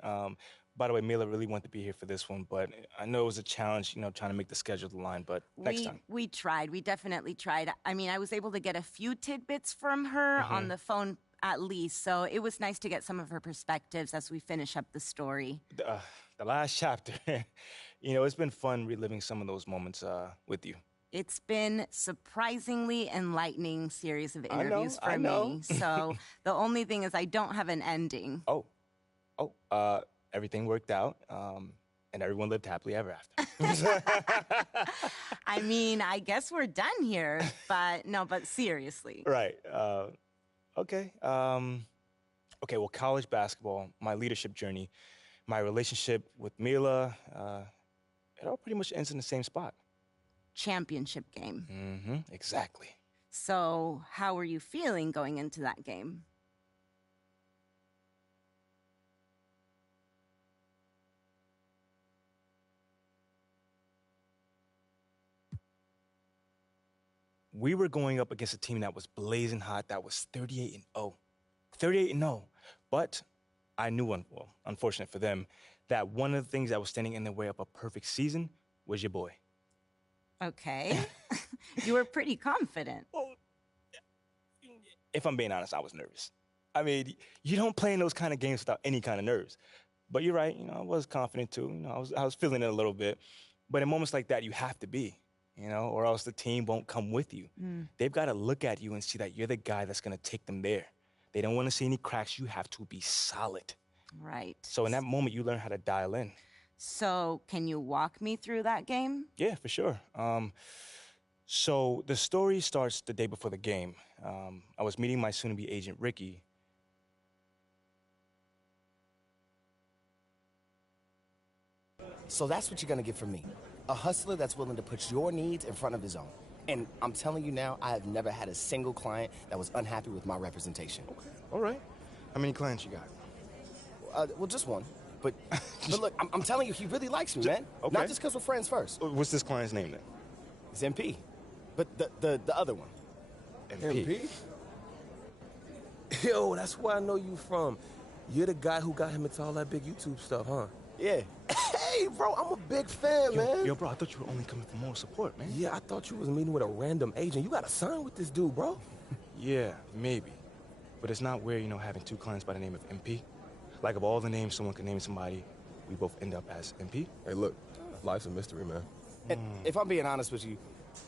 By the way, Mila really wanted to be here for this one, but I know it was a challenge, trying to make the schedule align, but next time. We tried. We definitely tried. I mean, I was able to get a few tidbits from her on the phone at least, so it was nice to get some of her perspectives as we finish up the story. The last chapter, it's been fun reliving some of those moments with you. It's been surprisingly enlightening series of interviews for me. So the only thing is I don't have an ending. Everything worked out, and everyone lived happily ever after. I mean, I guess we're done here, but seriously. Right. Okay. Okay, well, college basketball, my leadership journey, my relationship with Mila, it all pretty much ends in the same spot. Championship game. Mm-hmm, exactly. So how were you feeling going into that game? We were going up against a team that was blazing hot, that was 38-0. 38-0. But I knew, unfortunate for them, that one of the things that was standing in the way of a perfect season was your boy. Okay. You were pretty confident. Well, if I'm being honest, I was nervous. I mean, you don't play in those kind of games without any kind of nerves. But you're right, I was confident too. I was feeling it a little bit. But in moments like that, you have to be. Or else the team won't come with you. They've got to look at you and see that you're the guy that's going to take them there. They don't want to see any cracks. You have to be solid. Right. So in that moment, you learn how to dial in. So can you walk me through that game? Yeah, for sure. So the story starts the day before the game. I was meeting my soon-to-be agent, Ricky. So that's what you're going to get from me. A hustler that's willing to put your needs in front of his own. And I'm telling you now, I have never had a single client that was unhappy with my representation. Okay, all right. How many clients you got? Well, just one. But look, I'm telling you, he really likes me, man. Okay. Not just because we're friends first. What's this client's name then? It's MP. But the other one. MP? Yo, that's where I know you from. You're the guy who got him into all that big YouTube stuff, huh? Yeah. Hey, bro, I'm a big fan, man. Yo, bro, I thought you were only coming for moral support, man. Yeah, I thought you was meeting with a random agent. You got to sign with this dude, bro. Yeah, maybe. But it's not weird, having two clients by the name of MP. Like, of all the names someone can name somebody, we both end up as MP. Hey, look, life's a mystery, man. And if I'm being honest with you,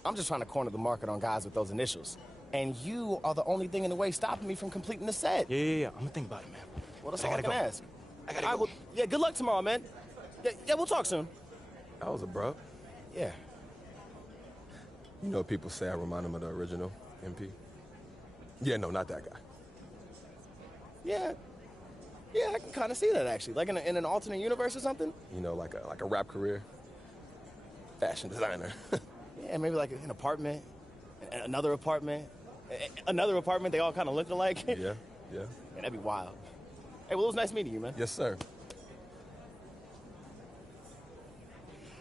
I'm just trying to corner the market on guys with those initials. And you are the only thing in the way stopping me from completing the set. Yeah. I'm gonna think about it, man. Well, that's all I can ask. I gotta go. Well, yeah, good luck tomorrow, man. Yeah, we'll talk soon. That was a bro. Yeah. People say I remind him of the original MP. Yeah, no, not that guy. Yeah, I can kind of see that, actually. Like in an alternate universe or something? Like a rap career. Fashion designer. Yeah, maybe like an apartment, another apartment, they all kind of look alike. Yeah. Yeah, that'd be wild. Hey, well, it was nice meeting you, man. Yes, sir.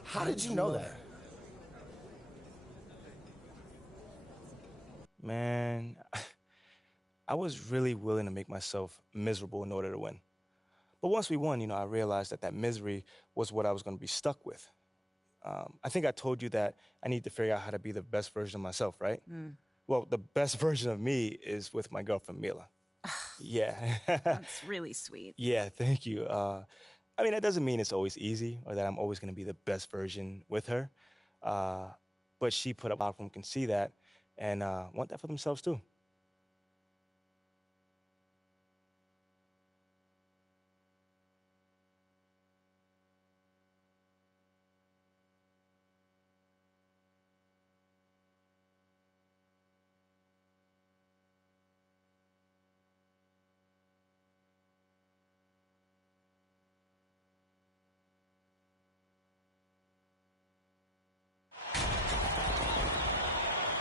How did you know that? Man, I was really willing to make myself miserable in order to win. But once we won, I realized that misery was what I was going to be stuck with. I think I told you that I need to figure out how to be the best version of myself, right? Well, the best version of me is with my girlfriend, Mila. Yeah. That's really sweet. Yeah, thank you. I mean, that doesn't mean it's always easy or that I'm always going to be the best version with her. But she put up a lot of them can see that and want that for themselves too.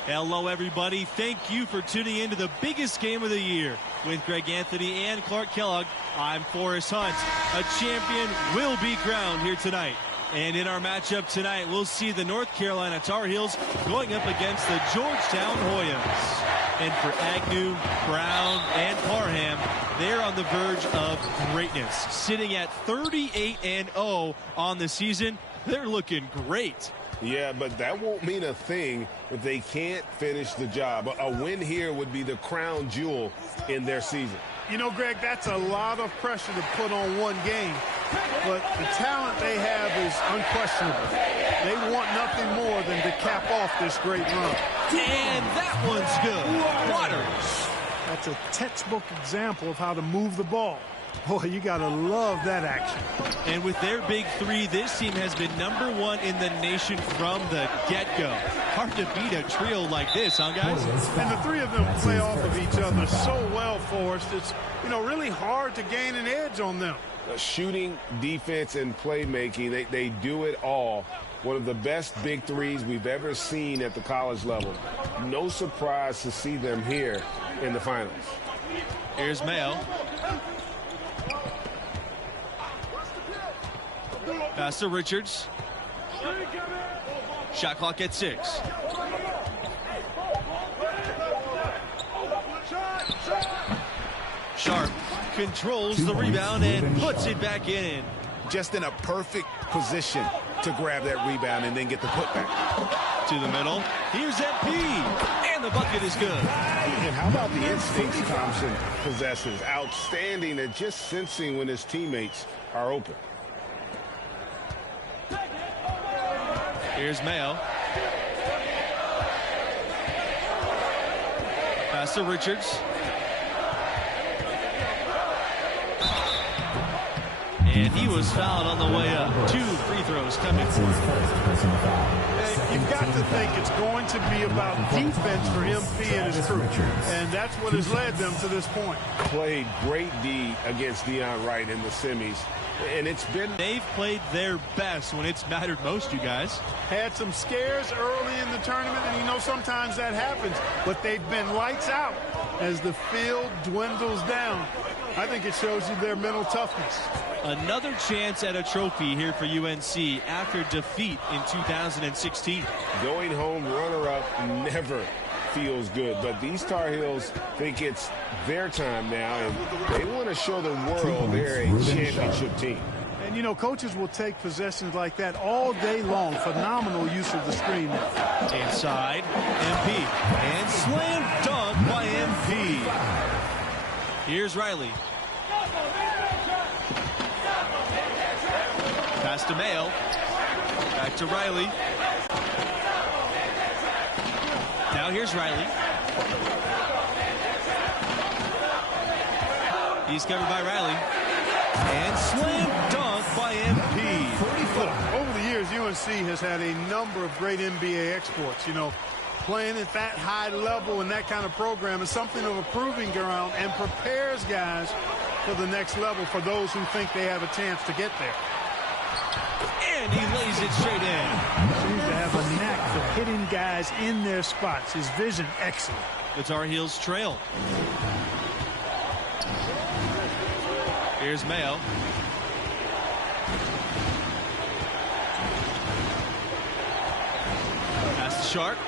Hello, everybody. Thank you for tuning in to the biggest game of the year. With Greg Anthony and Clark Kellogg, I'm Forrest Hunt. A champion will be crowned here tonight. And in our matchup tonight, we'll see the North Carolina Tar Heels going up against the Georgetown Hoyas. And for Agnew, Brown, and Parham, they're on the verge of greatness. Sitting at 38-0 on the season, they're looking great. Yeah, but that won't mean a thing if they can't finish the job. A win here would be the crown jewel in their season. You know, Greg, that's a lot of pressure to put on one game. But the talent they have is unquestionable. They want nothing more than to cap off this great run. And that one's good. Waters. That's a textbook example of how to move the ball. Boy, you got to love that action. And with their big three, this team has been #1 in the nation from the get-go. Hard to beat a trio like this, huh, guys? And the three of them play off of each other so well, Forrest. It's, really hard to gain an edge on them. Shooting, defense, and playmaking, they do it all. One of the best big threes we've ever seen at the college level. No surprise to see them here in the finals. Here's Mayo. Pass to Richards. Shot clock at 6. Sharp controls the rebound and puts it back in. Just in a perfect position to grab that rebound and then get the putback. To the middle. Here's MP. And the bucket is good. And how about the instincts Thompson possesses? Outstanding at just sensing when his teammates are open. Here's Mayo. Pass to Richards. And he was fouled on the way up. 2 free throws coming for him. You've got to think it's going to be about defense for MP and his crew. And that's what has led them to this point. Played great D against Deion Wright in the semis. And it's been... They've played their best when it's mattered most, you guys. Had some scares early in the tournament, and sometimes that happens. But they've been lights out as the field dwindles down. I think it shows you their mental toughness. Another chance at a trophy here for UNC after defeat in 2016. Going home runner-up never feels good, but these Tar Heels think it's their time now, and they want to show the world they're a championship team. And, coaches will take possessions like that all day long. Phenomenal use of the screen. Inside, MP. And slam dunk by MP. Here's Riley. Pass to Mayo. Back to Riley. Now here's Riley. He's covered by Riley. And slam dunk by MP. Look, over the years, UNC has had a number of great NBA exports. Playing at that high level and that kind of program is something of a proving ground and prepares guys for the next level for those who think they have a chance to get there. And he lays it straight in. Seems to have a knack for hitting guys in their spots. His vision, excellent. The Tar Heels trail. Here's Mayo. Pass to Sharp.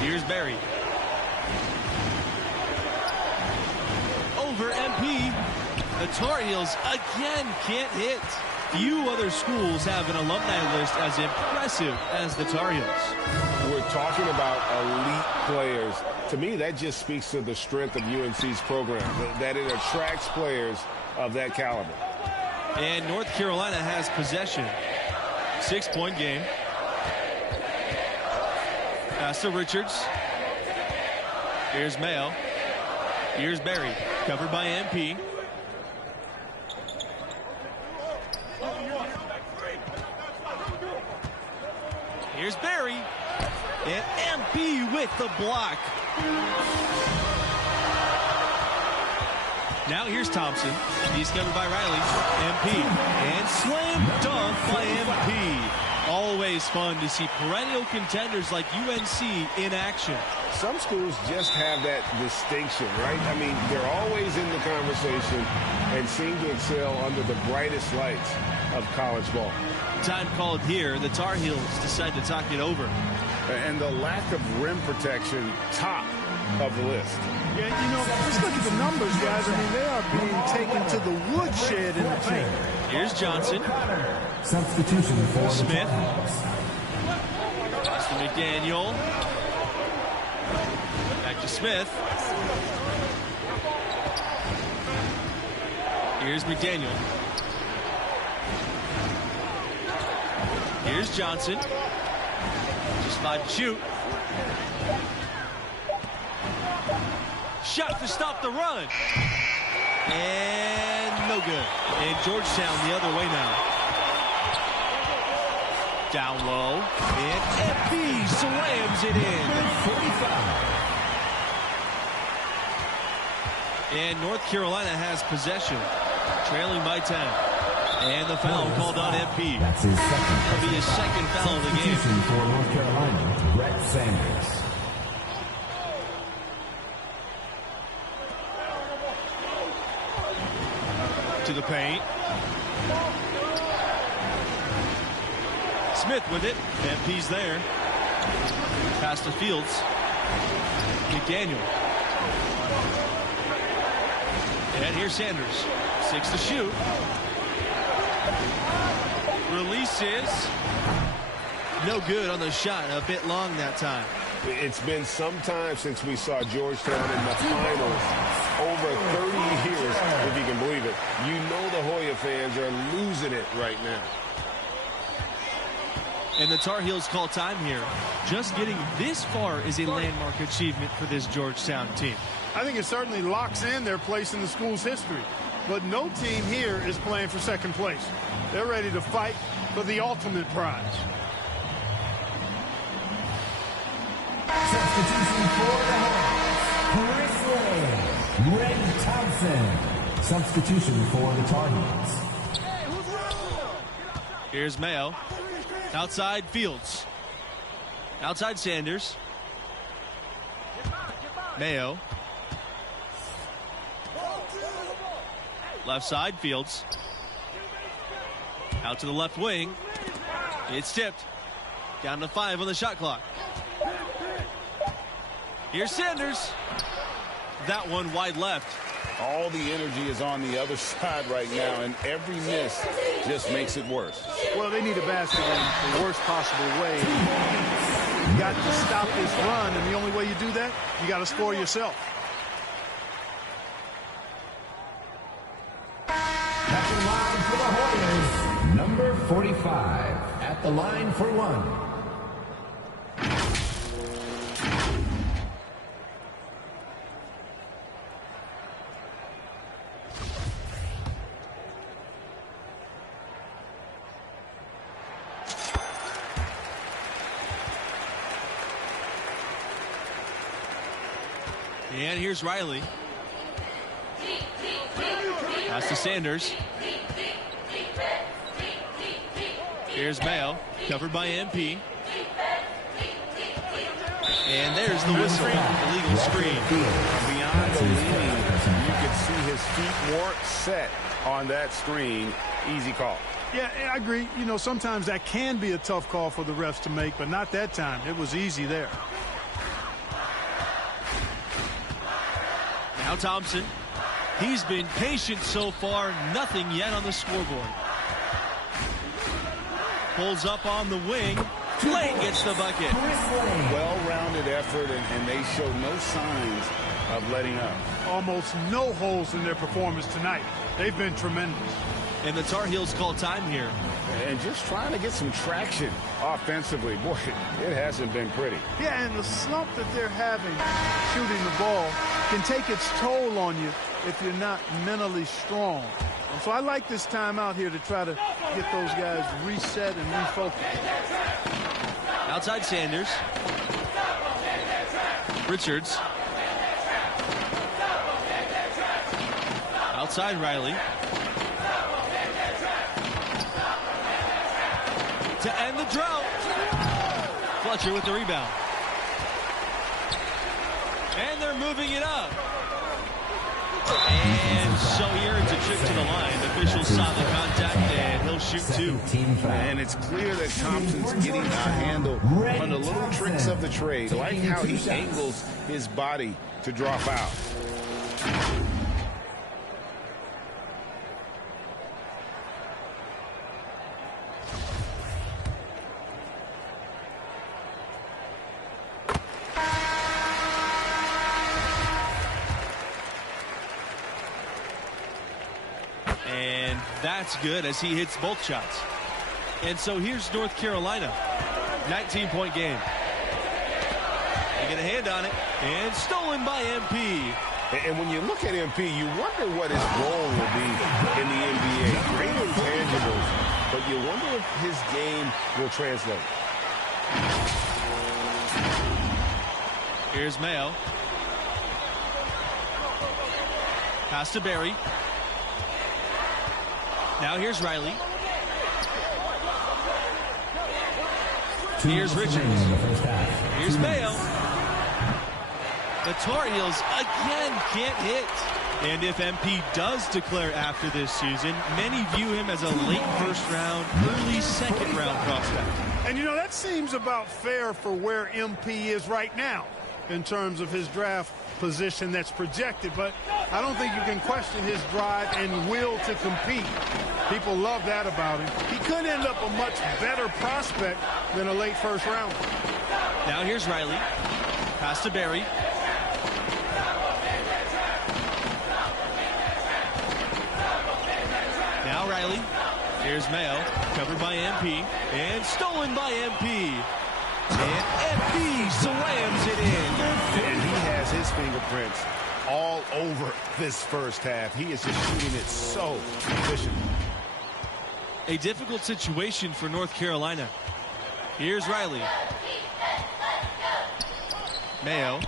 Here's Barry. Over MP. The Tar Heels again can't hit. Few other schools have an alumni list as impressive as the Tar Heels. We're talking about elite players. To me, that just speaks to the strength of UNC's program, that it attracts players of that caliber. And North Carolina has possession. 6-point game. Pass to Richards. Here's Mayo. Here's Barry. Covered by MP. Here's Barry. And MP with the block. Now here's Thompson. He's covered by Riley. MP. And slam dunk by MP. Always fun to see perennial contenders like UNC in action. Some schools just have that distinction, right? I mean, they're always in the conversation and seem to excel under the brightest lights of college ball. Time called here. The Tar Heels decide to talk it over. And the lack of rim protection, top of the list. Yeah, you know, just look at the numbers, guys. I mean, they are being taken to the woodshed in the paint. Here's Johnson. Substitution for Smith. Pass to McDaniel. Back to Smith. Here's McDaniel. Here's Johnson. Just 5 to shoot. Shot to stop the run. And no good. And Georgetown the other way now. Down low. And FB slams it in. 45. And North Carolina has possession. Trailing by 10. And the foul called on MP. That's his second. That'll be his second foul of the game. Substitution for North Carolina, Brett Sanders. To the paint. Smith with it. MP's there. Pass to Fields. McDaniel. And here's Sanders. 6 to shoot. Releases. No good on the shot. A bit long that time. It's been some time since we saw Georgetown in the finals. Over 30 years, if you can believe it. You know the Hoya fans are losing it right now. And the Tar Heels call time here. Just getting this far is a landmark achievement for this Georgetown team. I think it certainly locks in their place in the school's history. But no team here is playing for second place. They're ready to fight for the ultimate prize. Substitution for the Hornets, Chris Ray Thompson. Substitution for the Tar Heels. Here's Mayo. Outside Fields. Outside Sanders. Mayo. Left side Fields. Out to the left wing. It's tipped. Down to 5 on the shot clock. Here's Sanders. That one wide left. All the energy is on the other side right now, and every miss just makes it worse. Well, they need a basket in the worst possible way. You got to stop this run, and the only way you do that, you got to score yourself. At the line for the Hornets, number 45. At the line for one. And here's Riley. Pass to Sanders. Here's Mayo, covered by MP. And there's the whistle, illegal screen. Beyond the lead, you can see his feet more set on that screen. Easy call. Yeah, I agree. You know, sometimes that can be a tough call for the refs to make, but not that time. It was easy there. Now Thompson. He's been patient so far. Nothing yet on the scoreboard. Pulls up on the wing. Lane gets the bucket. Well-rounded effort, and they show no signs of letting up. Almost no holes in their performance tonight. They've been tremendous. And the Tar Heels call time here. And just trying to get some traction offensively. Boy, it hasn't been pretty. Yeah, and the slump that they're having shooting the ball can take its toll on you if you're not mentally strong. And so I like this timeout here to try to get those guys reset and refocused. Outside Sanders. Richards. Outside Riley. to end the drought. Fletcher with the rebound. And they're moving it up. And so here it's a trip to the line. Officials saw the contact, and he'll shoot two. And it's clear that Thompson's getting a handle on the little tricks of the trade, like how he angles his body to draw foul. And that's good as he hits both shots. And so here's North Carolina. 19-point game. They get a hand on it. And stolen by MP. And when you look at MP, you wonder what his role will be in the NBA. Great intangibles, but you wonder if his game will translate. Here's Mayo. Pass to Barry. Now here's Riley. Here's Richards. Here's Mayo. The Tar Heels again can't hit. And if MP does declare after this season, many view him as a late first round, early second round prospect. And you know, that seems about fair for where MP is right now in terms of his draft position that's projected, but I don't think you can question his drive and will to compete. People love that about him. He could end up a much better prospect than a late first rounder. Now here's Riley. Pass to Barry. Now Riley. Here's Mayo. Covered by MP. And stolen by MP. And MP slams it in. And he has his fingerprints all over this first half. He is just shooting it so efficient. A difficult situation for North Carolina. Here's Riley. Mayo.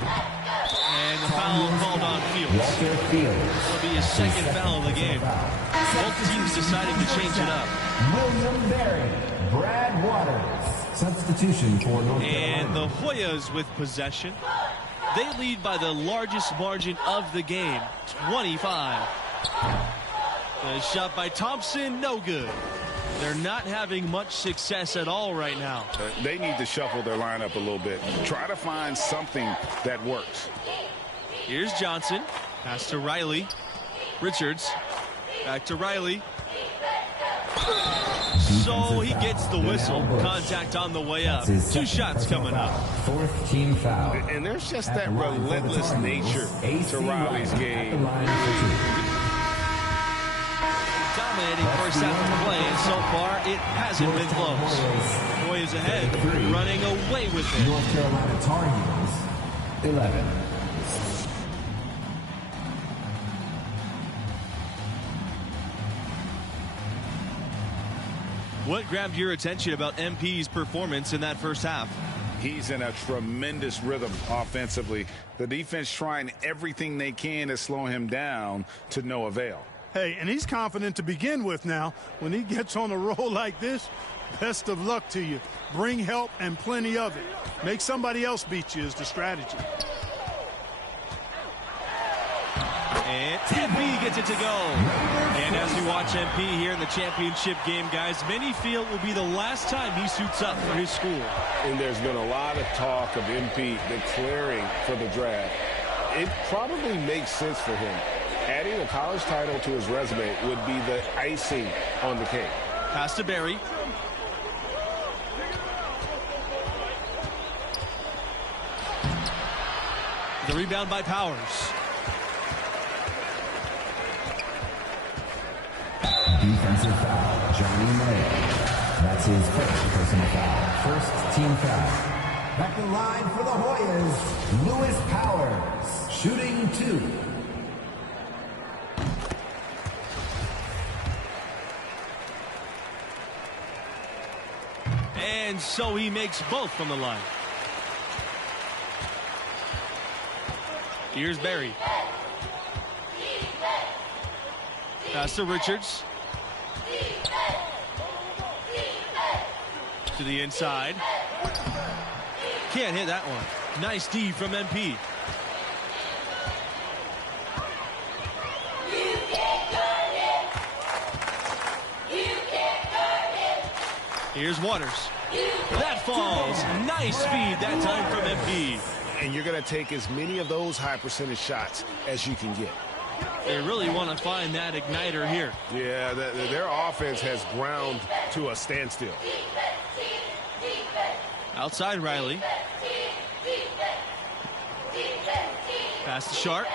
And the foul called on Fields. It'll be his second foul of the game. Both teams deciding to change it up. William Barry, Brad Waters. Substitution for North Carolina. And the Hoyas with possession. They lead by the largest margin of the game, 25. The shot by Thompson, no good. They're not having much success at all right now. They need to shuffle their lineup a little bit. Try to find something that works. Here's Johnson. Pass to Riley. Richards. Back to Riley. So he gets the whistle. Contact on the way up. Two shots coming up. Fourth team foul. And there's just that relentless nature to Riley's game. Dominating first half of play, and so far it hasn't been close. Boy is ahead, running away with it. North Carolina Tar Heels, 11. What grabbed your attention about MP's performance in that first half? He's in a tremendous rhythm offensively. The defense trying everything they can to slow him down to no avail. Hey, and he's confident to begin with now. When he gets on a roll like this, best of luck to you. Bring help and plenty of it. Make somebody else beat you is the strategy. And MP gets it to go. And as we watch MP here in the championship game, guys, many feel it will be the last time he suits up for his school. And there's been a lot of talk of MP declaring for the draft. It probably makes sense for him. Adding a college title to his resume would be the icing on the cake. Pass to Barry. The rebound by Powers. Defensive foul, Johnny Mayo. That's his first personal foul. First team foul. Back the line for the Hoyas, Lewis Powers, shooting 2. And so he makes both from the line. Here's Barry. Pass to Richards. To the inside. Can't hit that one. Nice D from MP. Here's Waters. That falls. Nice feed that time from MP. And you're going to take as many of those high percentage shots as you can get. They really want to find that igniter here. Yeah, their offense has ground to a standstill. Outside Riley. Pass to Sharp.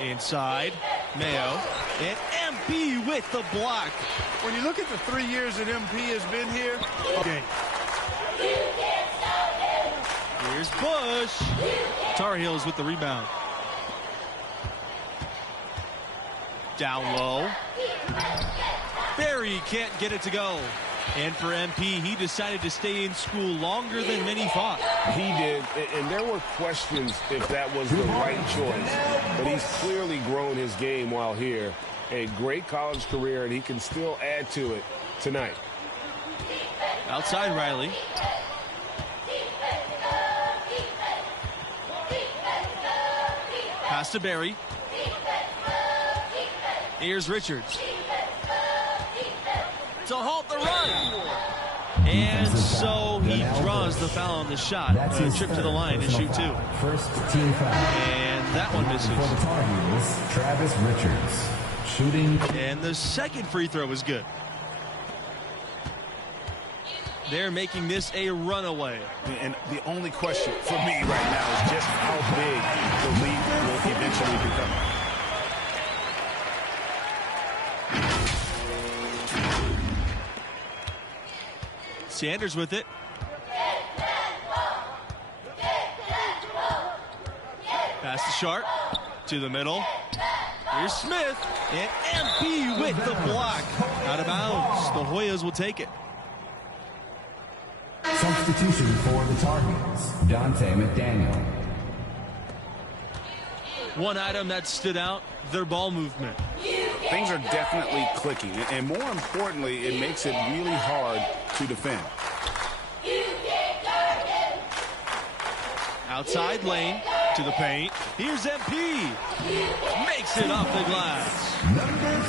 Inside Mayo. And MP with the block. When you look at the 3 years that MP has been here, game. Here's Bush. Tar Heels with the rebound. Down low. Barry can't get it to go. And for MP, he decided to stay in school longer than many thought. He did, and there were questions if that was the right choice. But he's clearly grown his game while here. A great college career, and he can still add to it tonight. Outside Riley. Pass to Barry. Here's Richards. To halt the run. And so he draws the foul on the shot. Trip to the line to shoot two. First team foul. And that one misses. For the Tar Heels, Travis Richards. Shooting. And the second free throw is good. They're making this a runaway. And the only question for me right now is just how big the lead will eventually become. Sanders with it. Pass to Sharp. To the middle. Here's Smith. And MP with the block. Out of bounds. The Hoyas will take it. Substitution for the Tar Heels, Dante McDaniel. One item that stood out, their ball movement. Things are definitely clicking, and more importantly, it makes it really hard to defend. Outside lane to the paint. Here's MP. Makes it off the glass.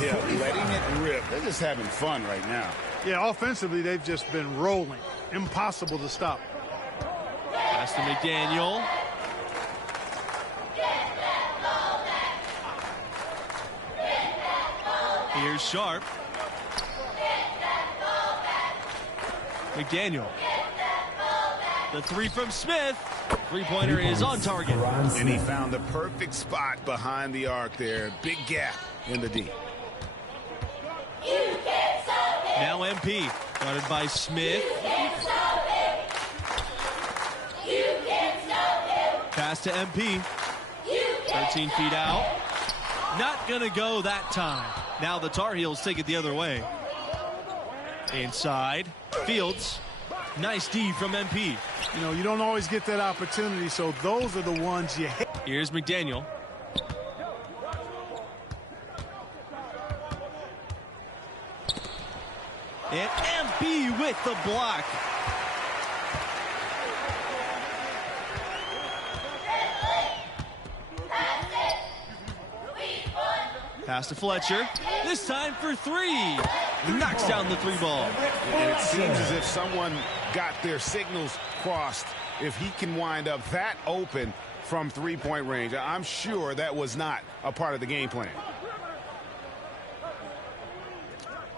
Yeah, letting it rip. They're just having fun right now. Yeah, offensively, they've just been rolling. Impossible to stop. Pass to McDaniel. Here's Sharp. McDaniel. The three from Smith. Three-pointer is on target. And he found the perfect spot behind the arc there. Big gap in the D. Now MP. Guarded by Smith. Pass to MP. 13 feet out. Not going to go that time. Now the Tar Heels take it the other way. Inside. Fields. Nice D from MP. You know, you don't always get that opportunity, so those are the ones you hit. Here's McDaniel. And MP with the block. Pass to Fletcher. This time for three. Knocks down the three ball. And it seems as if someone got their signals crossed. If he can wind up that open from three-point range, I'm sure that was not a part of the game plan.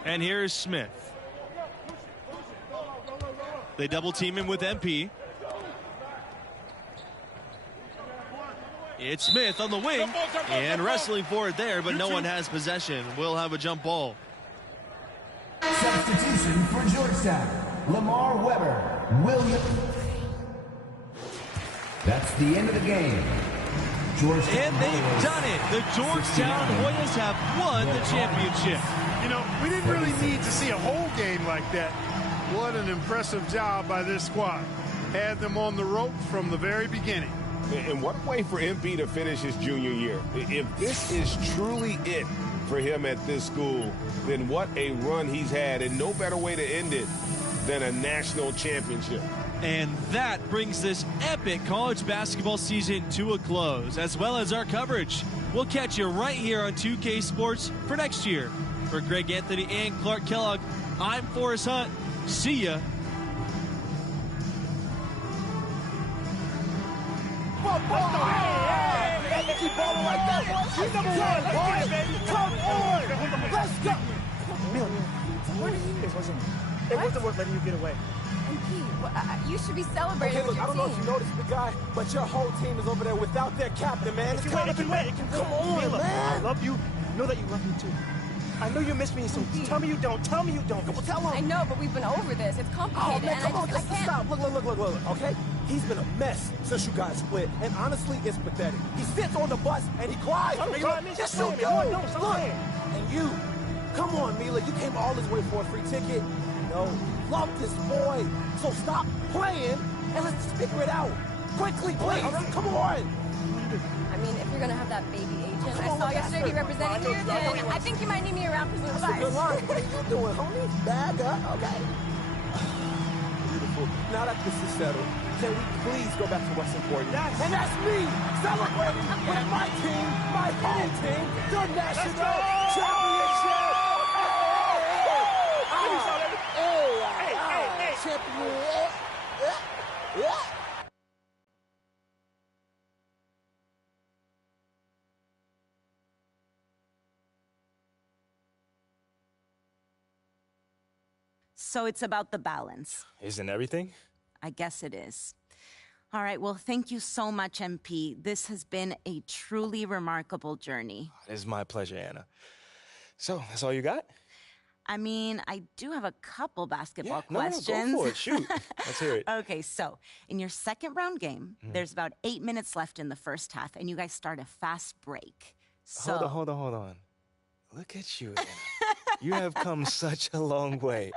And here's Smith. They double team him with MP. It's Smith on the wing and wrestling for it there, but no one has possession. We'll have a jump ball. Substitution for Georgetown, Lamar Weber, William. That's the end of the game. Georgetown and they've done it. The Georgetown Hoyas have won the championship. You know, we didn't really need to see a whole game like that. What an impressive job by this squad. Had them on the ropes from the very beginning. And what a way for MP to finish his junior year. If this is truly it for him at this school, then what a run he's had, and no better way to end it than a national championship. And that brings this epic college basketball season to a close, as well as our coverage. We'll catch you right here on 2K Sports for next year. For Greg Anthony and Clark Kellogg, I'm Forrest Hunt. See ya. Keep balling like that, boy. You number one. Let's get it, baby. Come on. Let's go. It wasn't worth letting you get away. And Pete, you should be celebrating Okay, look, with I your don't know team. if you noticed, big guy, but your whole team is over there without their captain, man. It's kind of wet. Come on, Mila, man. I love you. Know that you love me too. I know you miss me, so tell me you don't. Tell me you don't. Well, tell him. I know, but we've been over this. It's Oh, complicated, man, and come on, I just can't. stop. Look, okay? He's been a mess since you guys split, and honestly, it's pathetic. He sits on the bus, and he cries. I don't cry, man. Yes, Stop you playing, do. man. No, stop Look, playing. and you, come on, Mila, you came all this way for a free ticket. No, love this boy. So stop playing, and let's figure it out. Quickly, please. Come on. I mean, if you're gonna have that baby agent Come I on, saw look, yesterday be representing you, then I think you might need me around for some That's a good advice. line. What are you doing, homie? Bag up, okay? Beautiful. Now that this is settled, can we please go back to what's important? Yes. And that's me celebrating with my team, my home team, the national championship. Champion. So it's about the balance. Isn't everything? I guess it is. All right, well, thank you so much, MP. This has been a truly remarkable journey. It is my pleasure, Anna. So, that's all you got? I mean, I do have a couple basketball No, questions. go for it. Shoot. Let's hear it. Okay, so in your second round game, there's about 8 minutes left in the first half, and you guys start a fast break. So Hold on. Look at you, Anna. You have come such a long way.